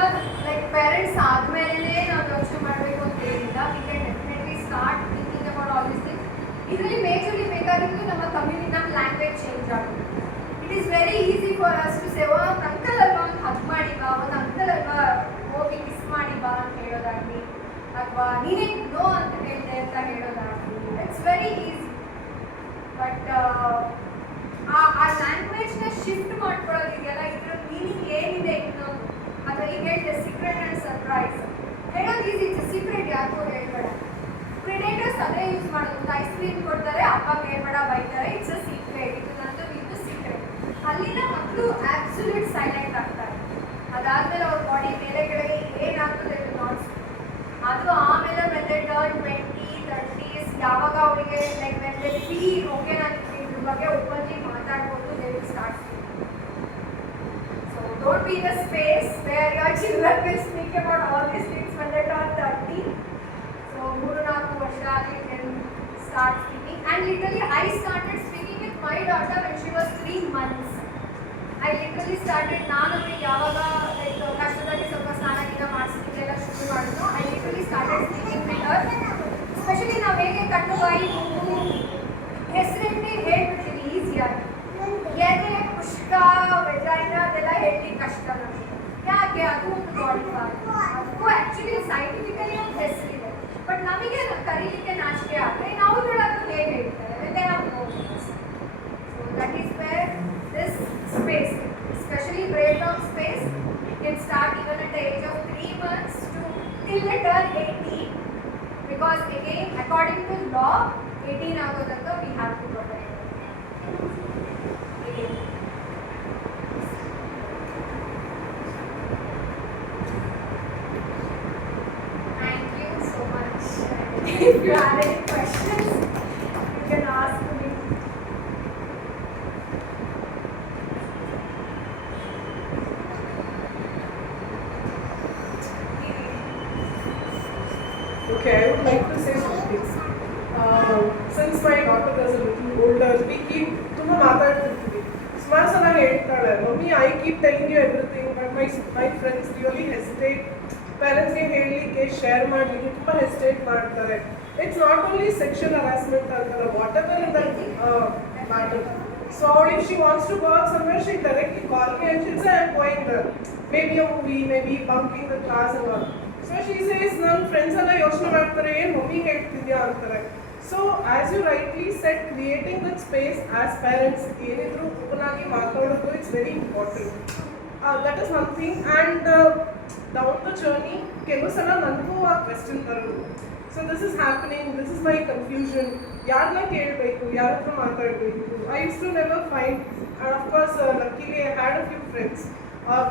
ಲೈಕ್ ಪೇರೆಂಟ್ಸ್ ಆದಮೇಲೆ ನಾವು ಯೋಚನೆ ಮಾಡಬೇಕು ಅಂತ ಏನಿಲ್ಲ. We can definitely start thinking about all this things. ಇದರಲ್ಲಿ ಮೇಜರ್ಲಿ ಬೇಕಾಗಿದ್ದು ನಮ್ಮ ಕಮ್ಯುನಿಟಿ, ನಮ್ಮ ಲ್ಯಾಂಗ್ವೇಜ್ ಚೇಂಜ್ ಆಗುತ್ತೆ. It is very easy for us to say ಒಂದು ಅಂಕಲ್ ಅಲ್ವಾ ಒಂದು ಹಗ್ ಮಾಡಿ ಬಾ, ಒಂದು ಅಂಕಲ್ ಅಲ್ವಾ ಹೋಗಿ ಕಿಸ್ ಮಾಡಿ ಬಾ ಅಂತ ಹೇಳೋದಾಗಲಿ, ಅಥವಾ ನೀನೇ ನೋ ಅಂತ ಹೇಳಿದೆ ಅಂತ ಹೇಳೋದಾಗಲಿ. It's very easy. ಬಟ್ ಆ ಲ್ಯಾಂಗ್ವೇಜ್ನ ಶಿಫ್ಟ್ ಮಾಡ್ಕೊಳ್ಳೋದಿದೆಯಲ್ಲ, ಇದರ ಮೀನಿಂಗ್ ಏನಿದೆ ಇನ್ನೊಂದು, ಅಥವಾ ಈಗ ಹೇಳಿದೆ ಸೀಕ್ರೆಟ್ ಆ್ಯಂಡ್ ಸರ್ಪ್ರೈಸ್ ಹೇಳೋದು ಈಸಿ. ಇಟ್ಸ್ ಸೀಕ್ರೆಟ್ ಯಾರಿಗೂ ಹೇಳ್ಬೇಡ. ಪ್ರಿಡೇಟರ್ಸ್ ಅದೇ ಯೂಸ್ ಮಾಡೋದು. ಐಸ್ ಕ್ರೀಮ್ ಕೊಡ್ತಾರೆ, ಅಪ್ಪಗೆ ಹೇಳ್ಬೇಡ ಬೈತಾರೆ, ಇಟ್ಸ್ ಅ ಸೀಕ್ರೆಟ್, ಇದು ನಂದು ಇದು ಸೀಕ್ರೆಟ್. ಅಲ್ಲಿಂದ ಮಕ್ಕಳು ಆಬ್ಸಲ್ಯೂಟ್ ಸೈಲೆಂಟ್ ಆಗ್ತಾರೆ. ಅದಾದ್ಮೇಲೆ ಅವ್ರ ಬಾಡಿ ಮೇಲೆ ಕೆಳಗೆ ಏನಾಗ್ತದೆ ಇದು ನಾಟ್ಸ್. ಅದು ಆಮೇಲೆ ಮತ್ತೆ ಟರ್ನ್ 20, 30s ಯಾವಾಗ ಅವರಿಗೆ like when they feel okay ನಾನು ಇದ್ರ ಬಗ್ಗೆ ಓಪನ್ಲಿ ಮಾತಾಡ್ಬೋದು, they will start. So don't be the space where your children will speak about all these things when they turn 30. So 3-4 ವರ್ಷ ಆಗಿ then start speaking. And literally I started speaking with my daughter when she was 3 months. I literally started, ನಾನು ಯಾವಾಗ ಲೈಕ್ ಕಷ್ಟದಲ್ಲಿ ಸ್ವಲ್ಪ ಸ್ನಾನ ಗೀನ ಮಾಡಿಸ್ಲಿಕ್ಕೆಲ್ಲ ಶುರು ಮಾಡಿದ್ರು, I literally started speaking with her. Specially ನಾವು ಹೇಗೆ ಕಣ್ಣು ಬಾಯಿ ಮೂಗು ಹೆಸರಿಟ್ಟು ಹೇಳ್ಬಿಡ್ತೀವಿ ಈಸಿಯಾಗಿ. ಎದೆ, ಪುಷ್ಕ, ವೆಜೈನ ಅದೆಲ್ಲ ಹೇಳಲಿಕ್ಕೆ ಕಷ್ಟ ನಮಗೆ. ಯಾಕೆ? ಅದು ಒಂದು ಬಾಡಿ ಪಾರ್ಟ್. ಅದಕ್ಕೂ ಆ್ಯಕ್ಚುಲಿ ಸೈಂಟಿಫಿಕಲಿ ಒಂದು ಹೆಸರಿದೆ. ಬಟ್ ನಮಗೆ ಕರೀಲಿಕ್ಕೆ ನಾಚಿಕೆ ಆದರೆ ನಾವು ಅದನ್ನು ಹೇಗೆ ಹೇಳ್ತಾರೆ they have no means. So that is where this space, especially BraveTalk space, can start even at the age of 3 months to till they turn 18, because again according to law 18 agodaka we have to protect again. Thank you so much. If you have any questions you can ask me. Okay, I would like to say something. Since my daughter is a little older, we keep ತುಂಬ ಮಾತಾಡ್ತಿರ್ತೀವಿ. ಸುಮಾರು ಸಲ ಹೇಳ್ತಾಳೆ, mummy I keep telling you everything but my friends really hesitate. ಪೇರೆಂಟ್ಸ್ಗೆ ಹೇಳಲಿಕ್ಕೆ, share ಮಾಡಲಿಕ್ಕೆ ತುಂಬ hesitate ಮಾಡ್ತಾರೆ. It's not only sexual harassment ಅಂತಲ್ಲ, whatever in that matter. So if she wants to go out somewhere, she'll directly call me and she'll say I'm going there. Maybe a movie, maybe bunking the class and all. So she says, ನನ್ನ friends ಎಲ್ಲ ಯೋಚನೆ ಮಾಡ್ತಾರೆ, ಏನು mummy ಹೇಳ್ತಿದ್ಯಾ ಅಂತಾರೆ. So as you rightly said, creating that space as parents ಏನಿದ್ರು open ಆಗಿ ಮಾತಾಡೋದು it's very important. That is one thing. And down the journey ಕೆಲವು ಸಲ ನನಗೂ ಆ ಕ್ವೆಶ್ಚನ್ ಬರೋದು. So this is happening, this is my confusion, ಯಾರನ್ನ ಕೇಳಬೇಕು, ಯಾರ ಹತ್ರ ಮಾತಾಡಬೇಕು. I used to never find. And of course luckily I had a few friends.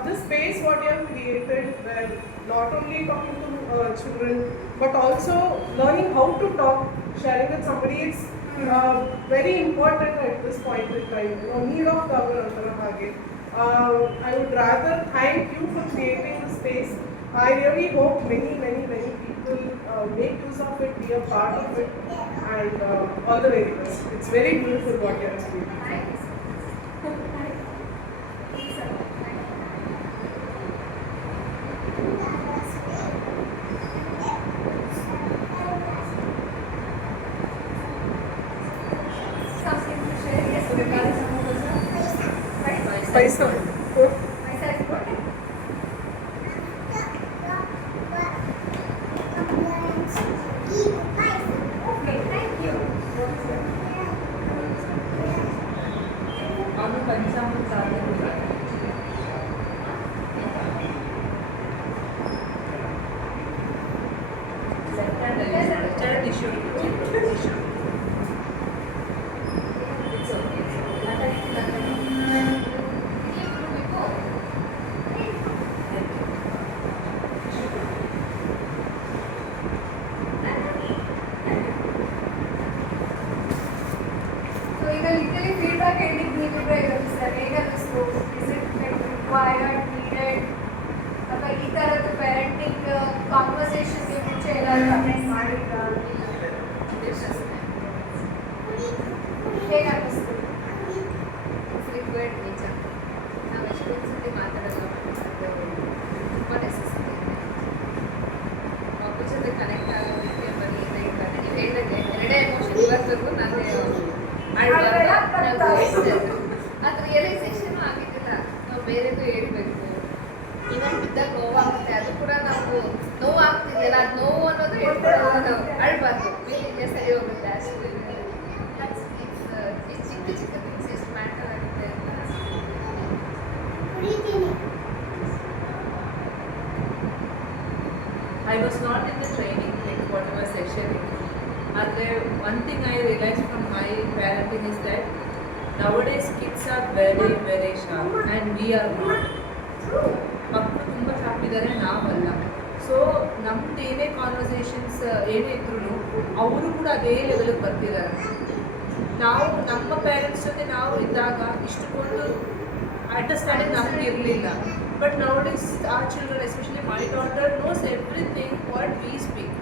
This space what you have created, where not only talking to children but also learning how to talk, sharing with somebody, is very important at this point in time. Need of the hour antara hage. I would rather thank you for creating the space. I really hope many people make use of it, be a part of it, and all the very best. It's very beautiful what you have created. Thank you. Paisa. Paisa is good. Okay, thank you. ಅದು ಪಂಚಾಮೃತ tissue So ಈಗ literally feedback ಹೇಳಿದ್ದು ನೀವಿಬ್ಬರೇ ಇರೋದು ಸರ್, ಹೇಗೆ ಅನ್ನಿಸ್ತು? Is it like required, needed, ಅಥವಾ ಈ ಥರದ್ದು ಪೇರೆಂಟಿಂಗ್ ಕಾನ್ವರ್ಸೇಷನ್ಗೆ ಮುಂಚೆ ಎಲ್ಲರೂ ಅಟೆಂಡ್ ಮಾಡಿದ್ರಾ? ಹೇಗೆ ಅನ್ನಿಸ್ತು? ರಿಕ್ವೈರ್ಡ್ ನಿಜ. ನಾವು ಎಷ್ಟೊಂದು ಸತಿ ಮಾತಾಡಲ್ಲ. ರಿಯಲೈಸೇಷನ್ ಆಗಿದ್ದಿಲ್ಲ, ನಾವು ಬೇರೆದು ಹೇಳ್ಬೇಕು. ಇವನ್ ಬಿದ್ದಾಗ ನೋವಾಗುತ್ತೆ, ಅದು ಕೂಡ ನಾವು ನೋವಾಗ್ತಿದೆಯಲ್ಲ, ಅದು ನೋವು ಅನ್ನೋದು ಹೇಳ್ಕೊಳ್ಳೋದು, ನಾವು ಅಳ್ಬಾರ್ದು, ಬೇರೆ ಸರಿ ಹೋಗುತ್ತೆ ಅಷ್ಟು. ಚಿಕ್ಕ ಚಿಕ್ಕ ಥಿಂಗ್ಸ್ ಎಷ್ಟು ಮ್ಯಾಟರ್ ಆಗುತ್ತೆ ಅಂತ. I was not in the training, like whatever session. And one thing I realized from my parenting is that nowadays kids are very, very sharp and we are not. ಮಕ್ಕಳು ತುಂಬ ಶಾರ್ಪ್ ಇದ್ದಾರೆ, ನಾವಲ್ಲ. ಸೊ ನಮ್ದು ಏನೇ ಕಾನ್ವರ್ಸೇಷನ್ಸ್ ಏನೇ ಇದ್ರು ಅವರು ಕೂಡ ಅದೇ ಲೆವೆಲಿಗೆ ಬರ್ತಿದ್ದಾರೆ. ನಾವು ನಮ್ಮ ಪೇರೆಂಟ್ಸ್ ಜೊತೆ ನಾವು ಇದ್ದಾಗ ಇಷ್ಟೊಂದು ಅಂಡರ್ಸ್ಟ್ಯಾಂಡಿಂಗ್ ನಮ್ಗೆ ಇರಲಿಲ್ಲ. But nowadays our children, especially my daughter, knows everything what we speak.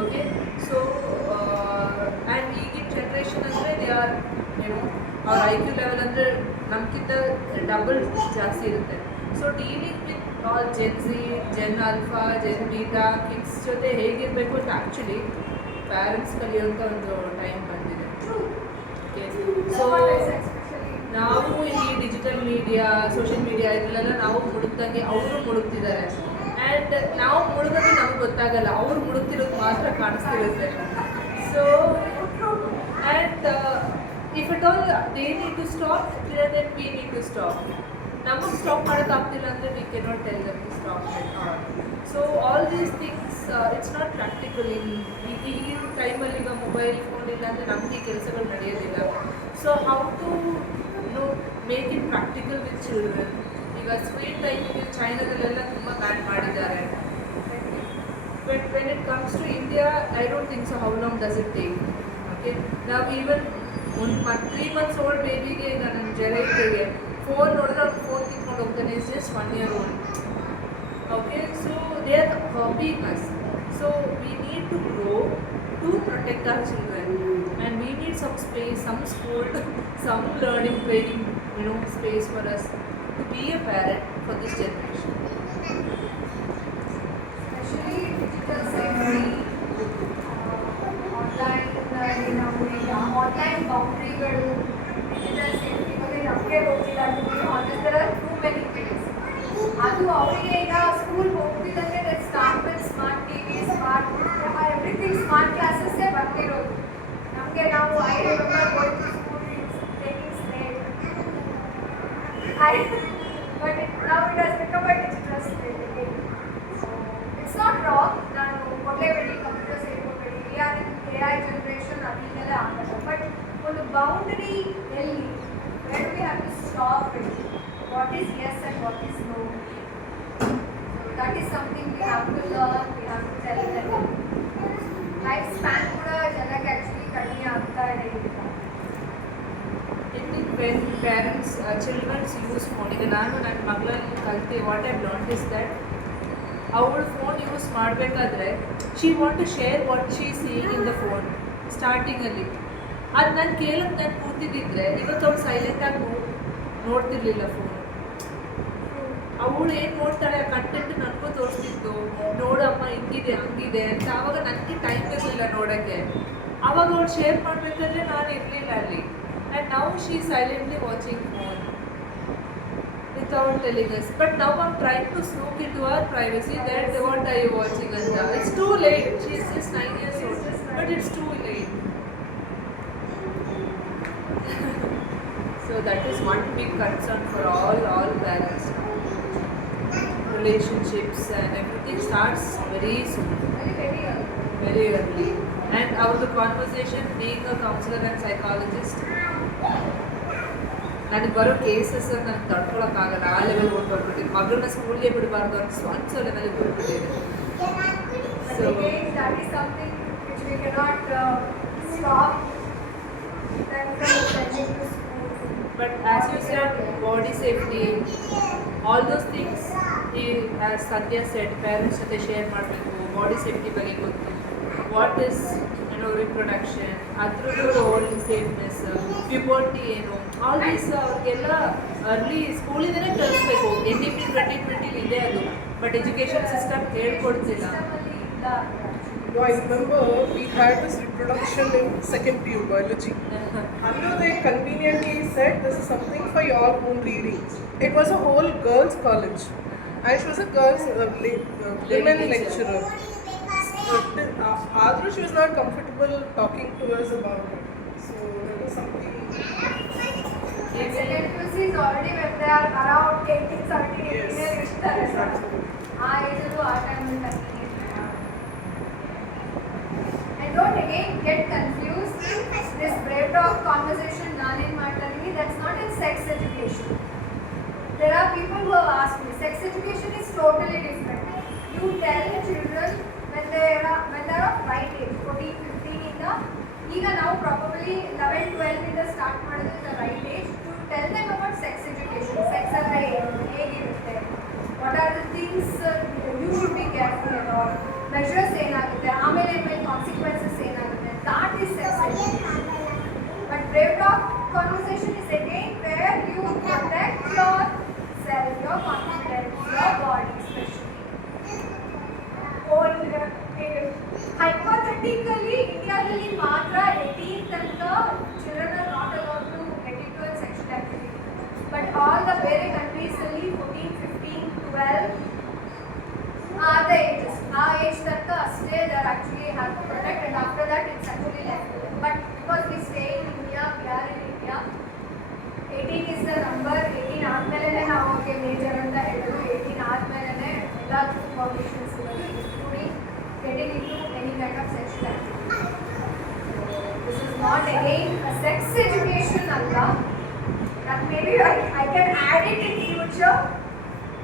Okay, so and ಈಗಿನ ಜನ್ರೇಷನ್ ಅಂದರೆ ದೇ ಆರ್ ಅವ್ರ ಐ ಕ್ಯೂ ಲೆವೆಲ್ ಅಂದರೆ ನಮ್ಗಿಂತ ಡಬಲ್ ಜಾಸ್ತಿ ಇರುತ್ತೆ. So dealing with all Gen Z, Gen Alpha, Gen Beta kids ಜೊತೆ ಹೇಗಿರಬೇಕು ಅಂತ ಆ್ಯಕ್ಚುಲಿ ಪ್ಯಾರೆಂಟ್ಸ್ ಕಲಿಯೋಂಥ ಒಂದು ಟೈಮ್ ಬಂದಿದೆ. ಸೊ ನಾವು ಈ ಡಿಜಿಟಲ್ ಮೀಡಿಯಾ, ಸೋಷಿಯಲ್ ಮೀಡಿಯಾ ಇದರಲ್ಲೆಲ್ಲ ನಾವು ಮುಳುಗ್ದಂಗೆ ಅವರು ಮುಳುಗ್ತಿದ್ದಾರೆ. ಆ್ಯಂಡ್ ನಾವು ಮುಳುಗೋದು ನಮ್ಗೆ ಗೊತ್ತಾಗಲ್ಲ, ಅವ್ರು ಮುಳುಗ್ತಿರೋದು ಮಾತ್ರ ಕಾಣಿಸ್ತಿರುತ್ತೆ. So and if at all they need to stop, then we need to stop. ನಮಗೆ ಸ್ಟಾಪ್ ಮಾಡೋಕ್ಕಾಗ್ತಿಲ್ಲ ಅಂದರೆ we cannot tell them to stop it all. So all these things it's not practical. ಈ ಟೈಮಲ್ಲಿ ಈಗ ಮೊಬೈಲ್ ಫೋನ್ ಇಲ್ಲ ಅಂದರೆ ನಮಗೆ ಕೆಲಸಗಳು ನಡೆಯೋದಿಲ್ಲ. So how to make it practical with children. ಈಗ ಸ್ಕ್ರೀನ್ ಟೈಮಿಗೆ ಚೈನಾದಲ್ಲೆಲ್ಲ ತುಂಬ ಬ್ಯಾನ್ ಮಾಡಿದ್ದಾರೆ. But when it comes to India, I don't think so. How long does it take? Okay, ನಾವು ಈವನ್ 3 months ಓಲ್ಡ್ ಬೇಬಿಗೆ ಈಗ ನನ್ನ ಜರೈತಿಗೆ ಫೋನ್ ನೋಡಿದ್ರೆ ಅವ್ನು ಫೋನ್ ಕಿತ್ಕೊಂಡು ಹೋಗ್ತಾನೆ. Is just 1 year old. Okay, so they are copying us. So we need to grow to protect our children, and we need some space, some school, some learning, training, space for us to be a parent for this generation. Especially digital safety, online boundaryಗಳು, digital safety ಬಗ್ಗೆ ನಮಗೆ ಗೊತ್ತಿಲ್ಲ. there are too many things. ಅದು ಅವರಿಗೆ ಈಗ school ಹೋಗ್ತಿದ್ದಂಗೆ start with smart TV, smart everything, smart ಕ್ಲಾಸಸ್ಸೇ ಬರ್ತಿರೋದು. ನಮಗೆ ನಾವು I remember going to school taking slate, but now it has become a digital slate again. So it's not wrong. ನಾನು ಕೊಡಲೇಬೇಡಿ, ಕಂಪ್ಯೂಟರ್ಸ್ ಹೇಳ್ಕೊಬೇಡಿ, we are in AI generation, ಅದೀಗೆಲ್ಲ ಆಗಲ್ಲ. But ಒಂದು ಬೌಂಡರಿ ಎಲ್ಲಿ, where do we have to stop it? What is yes and what is no? So that is something we have to learn, we have to tell them. Life span ಕೂಡ ಜನಕ್ಕೆ ಆ್ಯಕ್ಚುಲಿ ಕಡಿಮೆ ಆಗ್ತಾ ಇದೆ ಈಗ. I think when parents, children use phone, ಈಗ ನಾನು ನನ್ನ ಮಗಳಲ್ಲಿ ಕಲಿತೆ what I learned is that ಅವಳು ಫೋನ್ ಯೂಸ್ ಮಾಡಬೇಕಾದ್ರೆ she want to share what she seeing in the phone ಸ್ಟಾರ್ಟಿಂಗಲ್ಲಿ. ಅದು ನಾನು ಕೇಳಕ್ಕೆ ನಾನು ಕೂತಿದ್ದಿದ್ರೆ ಇವತ್ತು ಅವ್ಳು ಸೈಲೆಂಟಾಗಿ ನೋಡ್ತಿರ್ಲಿಲ್ಲ ಫೋನ್. ಅವಳು ಏನು ನೋಡ್ತಾಳೆ ಆ ಕಂಟೆಂಟ್ ನನಗೂ ತೋರಿಸ್ತಿತ್ತು, ನೋಡಮ್ಮ ಹಿಂಗಿದೆ ಹಂಗಿದೆ ಅಂತ. ಆವಾಗ ನನಗೆ ಟೈಮ್ ಇರಲಿಲ್ಲ ನೋಡೋಕ್ಕೆ. ಆವಾಗ ಅವಳು ಶೇರ್ ಮಾಡಬೇಕಾದ್ರೆ ನಾನು ಇರಲಿಲ್ಲ ಅಲ್ಲಿ. And now she silently watching phone without telling us. But now I'm trying to snoop into her privacy that what are you watching anta. It's too late. She is just 9 years old. But it's too late. So that is one big concern for all parents. Relationships and everything starts very soon. Very early. And our conversation, being a counselor and psychologist, ನನಗೆ ಬರೋ ಕೇಸಸ್ ನನಗೆ ತಡ್ಕೊಳಕ್ಕಾಗಲ್ಲ. ಆ ಲೆವೆಲ್ ಹೋಗ್ಬಿಟ್ಟಿದೆ. ಮಗಳನ್ನ ಸ್ಕೂಲ್ಗೆ ಬಿಡಬಾರ್ದು ಅಂತ ಸ್ವಂತ ಲೆವೆಲ್ಗೆ ಹೋಗ್ಬಿಟ್ಟಿದೆ. So that is something which we cannot stop them from sending to school. But as you said, body safety, all those things, as Satya said, parents ಜೊತೆ ಶೇರ್ ಮಾಡಬೇಕು. ಬಾಡಿ ಸೇಫ್ಟಿ ಬಗ್ಗೆ ಗೊತ್ತು. ವಾಟ್ ಇಸ್ reproduction, ಅದ್ರದ್ದು all safeness, puberty ಏನು, all these ಅವ್ರಿಗೆಲ್ಲ early ಸ್ಕೂಲಿಂದನೇ ಕಲಿಸ್ಬೇಕು. NEP 2020 ಇದೆ ಅದು, ಬಟ್ ಎಜುಕೇಷನ್ ಸಿಸ್ಟಮ್ ಹೇಳ್ಕೊಡ್ತಿಲ್ಲ. No, I remember we had this reproduction in second PU biology. Under they conveniently said this is something for your own reading. It was a whole girls' college, and she was a girls' women lecturer. Adru, she was not comfortable talking to us about it. So that was something. Second QC is already when they are around 18, 17, 18 Yes, exactly. ಆ ಏಜಲ್ಲೂ ಆ ಟೈಮಲ್ಲಿ continue. And don't again get confused. This brave talk conversation ನಾನೇನು ಮಾಡ್ತಾ ಇದೀನಿ, that's not in sex education. There are people who have asked me, sex education is totally different. You tell children when they are of right age, 14, 15 ಇಂದ ಈಗ ನಾವು probably 11, 12 ಇಂದ ಸ್ಟಾರ್ಟ್ ಮಾಡಿದ್ರೆ the right age to tell them about sex education. Sex ಅಂದ್ರೆ ಏನು, ಹೇಗಿರುತ್ತೆ, what are the things you should be careful about, measures ಏನಾಗುತ್ತೆ, ಆಮೇಲೆ consequences ಏನಾಗುತ್ತೆ, that is sex education. But brave talk conversation is again where you protect yourself, your confidence, your body especially. Hypothetically, India matra 18 ತನಕ children are not allowed to get into a sexual activity. But all the ಬೇರೆ countries ಅಲ್ಲಿ 14, 15, 12 are the ages. ಆ age ತನಕ ಅಷ್ಟೇ they are actually have to protect, and after that it's actually left. But because we stay in India, we are in India, 18 is the number. 18 ಆದ್ಮೇಲೆ ನಾವು okay major ಅಂತ ಹೇಳೋದು. 18 ಆದ್ಮೇಲೆ ಎಲ್ಲ ಪರ್ಮಿಷನ್ಸ್ ಇರೋದು, including getting into any kind of sexual activity. This is not again a sex education alla. That maybe I can add it in future,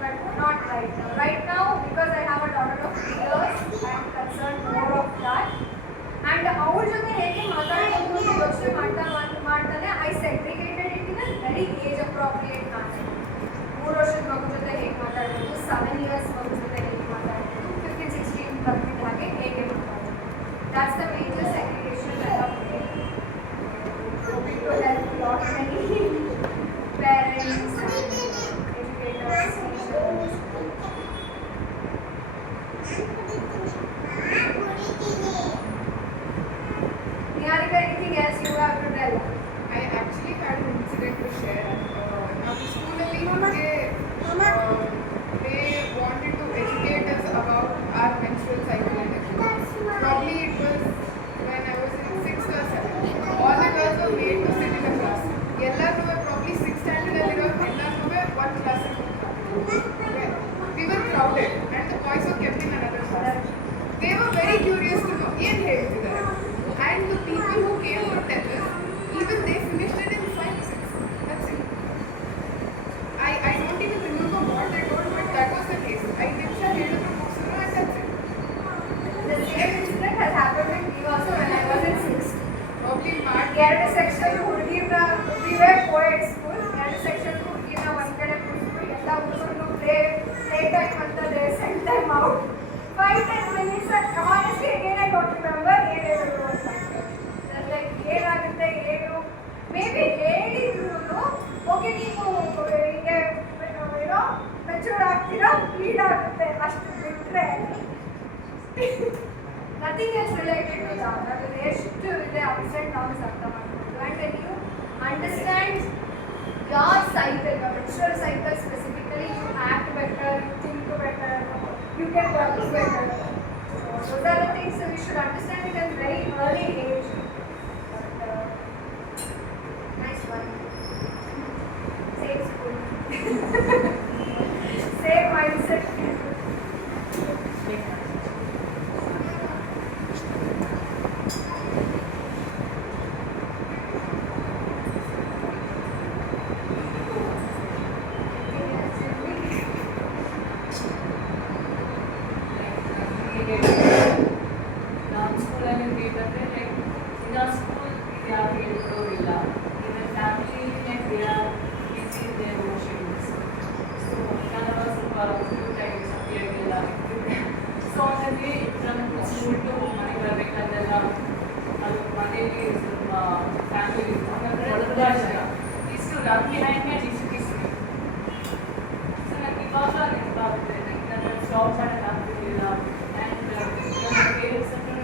but not right now. Right now, because I have a daughter of 3 years, I am concerned more of that. And ಅವ್ರ ಜೊತೆ ಹೇಗೆ ಮಾತಾಡೋದು ಅಂತ ಯೋಚನೆ ಮಾಡ್ತಾನೆ I segregated it in a very age appropriate manner. 3 ವರ್ಷದ ಮಗು ಜೊತೆ ಹೇಗೆ ಮಾತಾಡೋದು, 7 years ಮಗು ಜೊತೆ ಹೇಗೆ ಮಾತಾಡೋದು, 15, 16 ಬರ್ತಿದ್ದ ಹಾಗೆ ಹೇಗೆ ಮಾತಾಡೋದು. That's the major segregation that I've made. Hoping to help a lot many parents and educators, teachers. Niharika, anything else you have to tell? I actually had an incident to share. Now, school they wanted to educate us about our menstrual cycle and everything. Probably it was when I was in 6th or 7th. All the girls were made to sit in a class. Ellaru were probably 6th standard ellaru one class. We were crowded and the boys were kept in another class. They were very curious to know ಏನು ಹೇಳ್ತಿದ್ದಾರೆ. And the people who came to tell us, even they finished it in 5 6. That's it. I don't even remember what they told, but that was the case. I didn't share it from Moksuru, and that's it. The same incident has happened with me also when I was in 6th. Probably March. ಎರಡು ಸೆಕ್ಷನ್ ಹುಡುಗಿನ we were co-ed school. ಎರಡು ಸೆಕ್ಷನ್ ಹುಡುಗಿನ ಒಂದ್ ಕಡೆ ಕೂರಿಸ್ಬಿಟ್ಟು ಎಲ್ಲ ಹುಡುಗರು play time ಅಂತ they sent them out. 5-10 minutes honestly again I don't remember ಏನೇನು ಅಂತ. Just like ಏನಾಗುತ್ತೆ ಏನು ಮೇಬಿ ಹೇಳಿದ್ರು ಓಕೆ ನೀವು ಹೀಗೆ ಏನೋ ಮೆಚೂರ್ ಆಗ್ತೀರಾ ಲೀಡ್ ಆಗುತ್ತೆ ಅಷ್ಟು ಬಿಟ್ಟರೆ nothing else related to that. ಅದು ಎಷ್ಟು ಇದೆ ಅಪ್ಸ್ ಆ್ಯಂಡ್ ಡೌನ್ಸ್ ಅರ್ಥ ಮಾಡ್ಕೊಂಡು. And when you understand your cycle, your menstrual cycle specifically, you act better, you think better, you can work better. So those are the things that we should understand it at a very early age. But, nice one. Same school. Same mindset. ನಮ್ಮ ಸ್ಕೂಲಲ್ಲಿ ಹೇಗಂದರೆ like in our school ಇದು ಯಾರು ಹೇಳ್ಕೊಡೋರಿಲ್ಲ. Even family they are busy their schedules. So ನಾನು ಸ್ವಲ್ಪ ಕ್ಯೂಟಾಗಿ ಸಪ್ಪಿಯಾಗಿಲ್ಲ. ಸೊ ಹಾಗಾಗಿ ನಮ್ಮ ಸ್ಕೂಲ್ ಟು ಮನೆಗೆ ಬರಬೇಕಂತೆಲ್ಲ ಅದು ಮನೆಯಲ್ಲಿ ಸ್ವಲ್ಪ ಫ್ಯಾಮಿಲಿ ಇಷ್ಟು ನಮಗೆ ಹೆಂಗೆ ಇಷ್ಟು ಸೊ ನನಗೆ ಇವಾಗ ನೆನಪಾಗುತ್ತೆ. ನನಗೆ ನನ್ನ ಜಾಬ್ ಮಾಡೋಕ್ಕೆ ಆಗ್ತಿರ್ಲಿಲ್ಲ. ಆ್ಯಂಡ್ ನನ್ನ ಪೇರೆಂಟ್ಸ್ ಹತ್ರ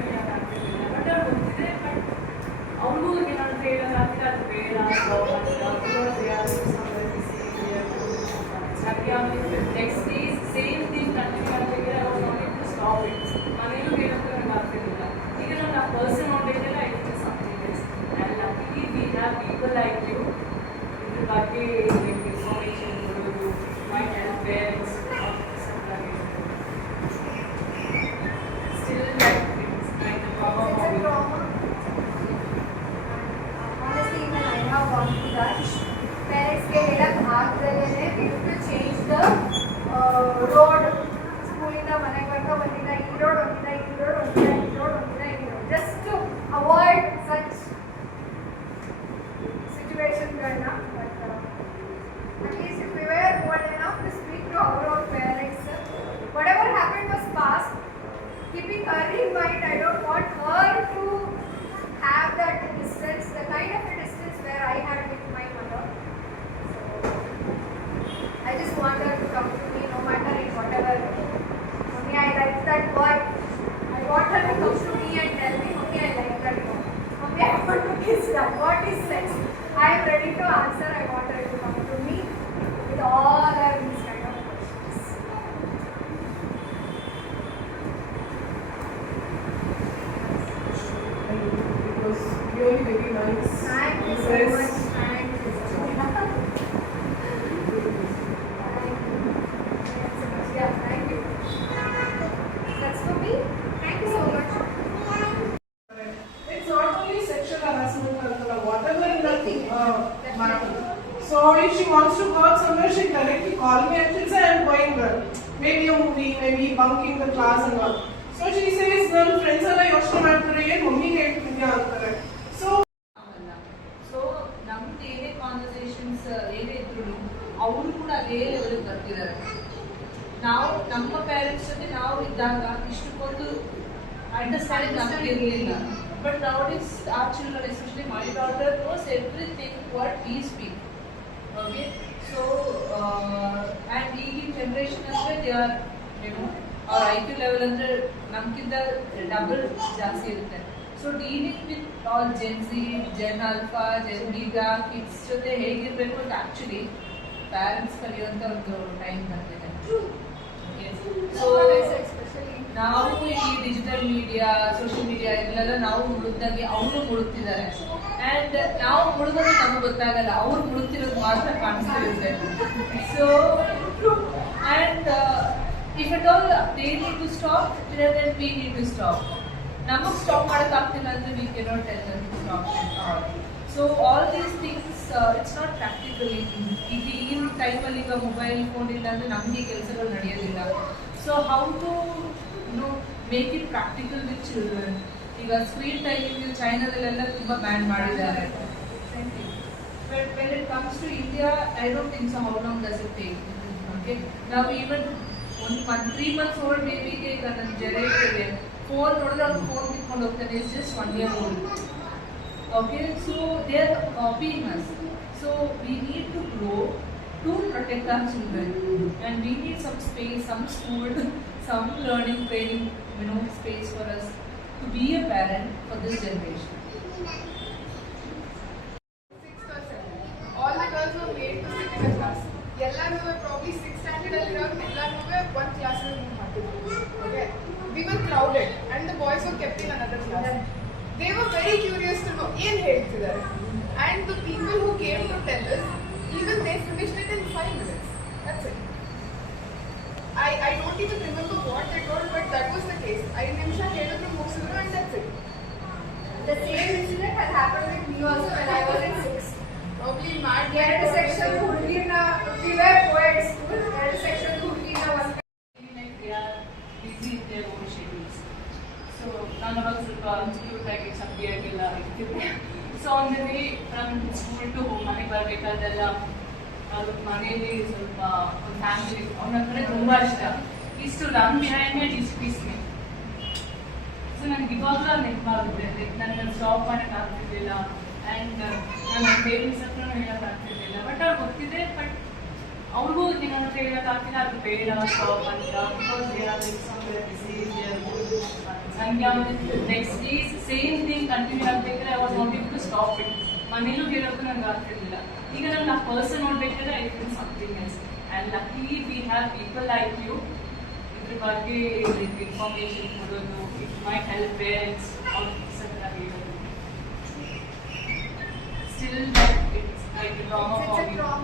ಬಗ್ಗೆ ಇನ್ಫಾರ್ಮೇಷನ್ ಕೊಡೋದು might help parents or still like it's like a trauma It's a trauma. Honestly, even I have gone through that. Parents के हेडक ಆಗದಲೇನೆ we have to change the road. ಸ್ಕೂಲಿಂದ ಮನೆಗೆ ಬರ್ತಾ ಬಂದಿದ್ದ ಈ ರೋಡ್ ಒಂದಿದ್ದ ಈ ರೋಡ್ ಒಂದಿದ್ದ ಈ ರೋಡ್ ಒಂದಿದ್ದ ಈ road just to avoid such situations. But at least if we were old enough to speak to our own parents, whatever happened was past. Keeping her in mind, I don't want her to have that distance, the kind of a distance where I had with my mother. So, I just want her to come to me no matter in whatever. Mommy, I like that boy. I want her to come to me and tell me, Mommy, I like that boy. Mommy, I want to kiss them. What is sex? I am ready to answer. I want her to come to me with all her these kind of questions. It was really very nice. Thank you so Yes. much. Thank you so much. Yeah, thank you. That's for me. Thank you so much. It's not only sexual harassment, whatever the matter. So if she wants to go out somewhere, she directly call me and she'll say, I'm going there. Maybe a movie, maybe bunking the class and all. So she says, ನನ್ನ friends ಎಲ್ಲ ಯೋಚನೆ ಮಾಡ್ತಾರೆ ಏನು ಮಮ್ಮಿಗೆ ಹೇಳ್ತಿದ್ಯಾ ಅಂತಾರೆ. So so ನಮ್ದು ಏನೇ ಕಾನ್ವರ್ಸೇಷನ್ಸ್ ಏನೇ ಇದ್ರು ಅವರು ಕೂಡ ಅದೇ ಲೆವೆಲ್ಗೆ ಬರ್ತಿದ್ದಾರೆ. ನಾವು ನಮ್ಮ ಪೇರೆಂಟ್ಸ್ ಜೊತೆ ನಾವು ಇದ್ದಾಗ ಇಷ್ಟಕ್ಕೊಂದು ಅಂಡರ್ಸ್ಟ್ಯಾಂಡಿಂಗ್ ನಮ್ಗೆ ಇರಲಿಲ್ಲ. But nowadays are children, especially my daughter knows everything what we speak. Okay, so and ಈಗಿನ ಜನ್ರೇಷನ್ ಅಂದರೆ ದೇ ಆರ್ ಅವ್ರ ಐ ಕ್ಯೂ ಲೆವೆಲ್ ಅಂದರೆ ನಮ್ಗಿಂತ ಡಬಲ್ ಜಾಸ್ತಿ ಇರುತ್ತೆ. So dealing with all Gen Z, Gen Alpha, Gen Beta kids ಜೊತೆ ಹೇಗಿರಬೇಕು ಅಂತ ಆ್ಯಕ್ಚುಲಿ ಪ್ಯಾರೆಂಟ್ಸ್ ಕಲಿಯುವಂಥ ಒಂದು ಟೈಮ್ ಬಂದಿದೆ. ಸೊ ನಾವು ಈ ಡಿಜಿಟಲ್ ಮೀಡಿಯಾ, ಸೋಷಿಯಲ್ ಮೀಡಿಯಾ ಇದನ್ನೆಲ್ಲ ನಾವು ಮುಳುಗ್ದಾಗೆ ಅವರು ಮುಳುಗ್ತಿದ್ದಾರೆ. ಆ್ಯಂಡ್ ನಾವು ಮುಳುಗೋದು ನಮಗೆ ಗೊತ್ತಾಗಲ್ಲ, ಅವ್ರು ಮುಳುಗ್ತಿರೋದು ಮಾತ್ರ ಕಾಣಿಸ್ತಿರುತ್ತೆ. So and if at all they need to stop, then we need to stop. ನಮಗೆ ಸ್ಟಾಪ್ ಮಾಡೋಕ್ಕಾಗ್ತಿಲ್ಲ ಅಂದರೆ we cannot tell them to stop at all. So all these things, it's not practical. ಈಗ ಈಗಿನ ಟೈಮಲ್ಲಿ ಈಗ ಮೊಬೈಲ್ ಫೋನ್ ಇಲ್ಲ ಅಂದರೆ ನಮಗೆ ಕೆಲಸಗಳು ನಡೆಯೋದಿಲ್ಲ. So how to make it practical with children. ಈಗ ಸ್ಕ್ರೀನ್ ಟೈಮಿಂಗ್ ಚೈನಾದಲ್ಲೆಲ್ಲ ತುಂಬ ಬ್ಯಾನ್ ಮಾಡಿದ್ದಾರೆ. But when it comes to India, I don't think so. How long does it take? Okay, now even 3 months old ಬೇಬಿಗೆ ಈಗ ನನ್ನ ಜರೆ ಇದೆ, ಫೋನ್ ನೋಡಿದ್ರೆ ಅವ್ನು ಫೋನ್ ಕಿತ್ಕೊಂಡು ಹೋಗ್ತಾನೆ. Is just 1 year old. Okay, so they are copying us. So we need to grow to protect our children, and we need some space, some school, some learning, training, space for us to be a parent for this generation. 6th or 7th, all the girls were made to sit in a class. ಎಲ್ಲರೂ probably 6th standard ಅಲ್ಲಿರೋರು ಎಲ್ಲರೂ one class ಅಲ್ಲಿ ಮಾಡ್ತಿದ್ರು. Okay, we were crowded and the boys were kept in another class. They were very curious to know ಏನ್ ಹೇಳ್ತಿದ್ದಾರೆ, and the people who came to tell us, even they finished it in 5 minutes. That's it. I don't even remember what they told, but that was the case. 5 ನಿಮಿಷ ಹೇಳಿದ್ರು ಮುಗಿಸಿದ್ರು and that's it. The same incident has happened with me also when I was in 6th. Probably mad. ಎರಡು ಸೆಕ್ಷನ್ ಹುಡುಗಿನ, we were co-ed school, ಎರಡು ಸೆಕ್ಷನ್ ಹುಡುಗಿನ ಒಂದು like they are busy in their own schedules. So ನಾನು ಅವಾಗ ಸ್ವಲ್ಪ ಇನ್ಸ್ಟಿಟ್ಯೂಟ್ ಆಗಿ ಸಂಖ್ಯೆಯಾಗೆಲ್ಲ ಇರ್ತಿದ್ದೆ. ಸೊ ಅಂದರೆ ಫ್ರಮ್ ಸ್ಕೂಲ್ ಟು ಹೋಮ್ ಮನೆಗೆ ಬರಬೇಕಾದೆಲ್ಲ ಅದು ಮನೆಯಲ್ಲಿ ಸ್ವಲ್ಪ ಒಂದು ಫ್ಯಾಮಿಲಿ ಅವನಂದ್ರೆ ತುಂಬ ಇಷ್ಟ. ಇಷ್ಟು run behind my peace me. So ನನಗೆ ಇವಾಗಲೂ ನೆನಪಾಗುತ್ತೆ. ಲೈಕ್ ನನ್ನ ಸ್ಟಾಪ್ ಮಾಡೋಕ್ಕಾಗ್ತಿರ್ಲಿಲ್ಲ ಆ್ಯಂಡ್ ನನ್ನ ಪೇರೆಂಟ್ಸ್ ಹತ್ರ ಹೇಳೋಕ್ಕಾಗ್ತಿರ್ಲಿಲ್ಲ. ಬಟ್ ಅವ್ರು ಗೊತ್ತಿದೆ, ಬಟ್ ಅವ್ರಿಗೂ ನಿಮ್ಮ ಹತ್ರ ಹೇಳೋಕ್ಕಾಗ್ತಿಲ್ಲ, ಅದು ಬೇಡ ಸ್ಟಾಪ್ ಅಂತ. Because they are like somewhere busy, they are good. ಸಂಖ್ಯಾ next days same thing continue ಆಗಬೇಕಾದ್ರೆ I was not able to stop it. ಮನೇಲೂ ಹೇಳೋದು ನನಗೆ ಆಗ್ತಿರ್ಲಿಲ್ಲ. ಈಗ ನಾನು ಆ ಪರ್ಸನ್ ನೋಡ್ಬೇಕಾದ್ರೆ I feel something else. And luckily we have people like you ಇದ್ರ ಬಗ್ಗೆ ಇನ್ಫಾರ್ಮೇಷನ್ ಕೊಡೋದು. ಇಟ್ ಮೈಟ್ ಹೆಲ್ಪ್ ಪೇರೆಂಟ್ಸ್ ಅವ್ರ ಹೇಳೋದು. Still, it's like a trauma It's for a me. trauma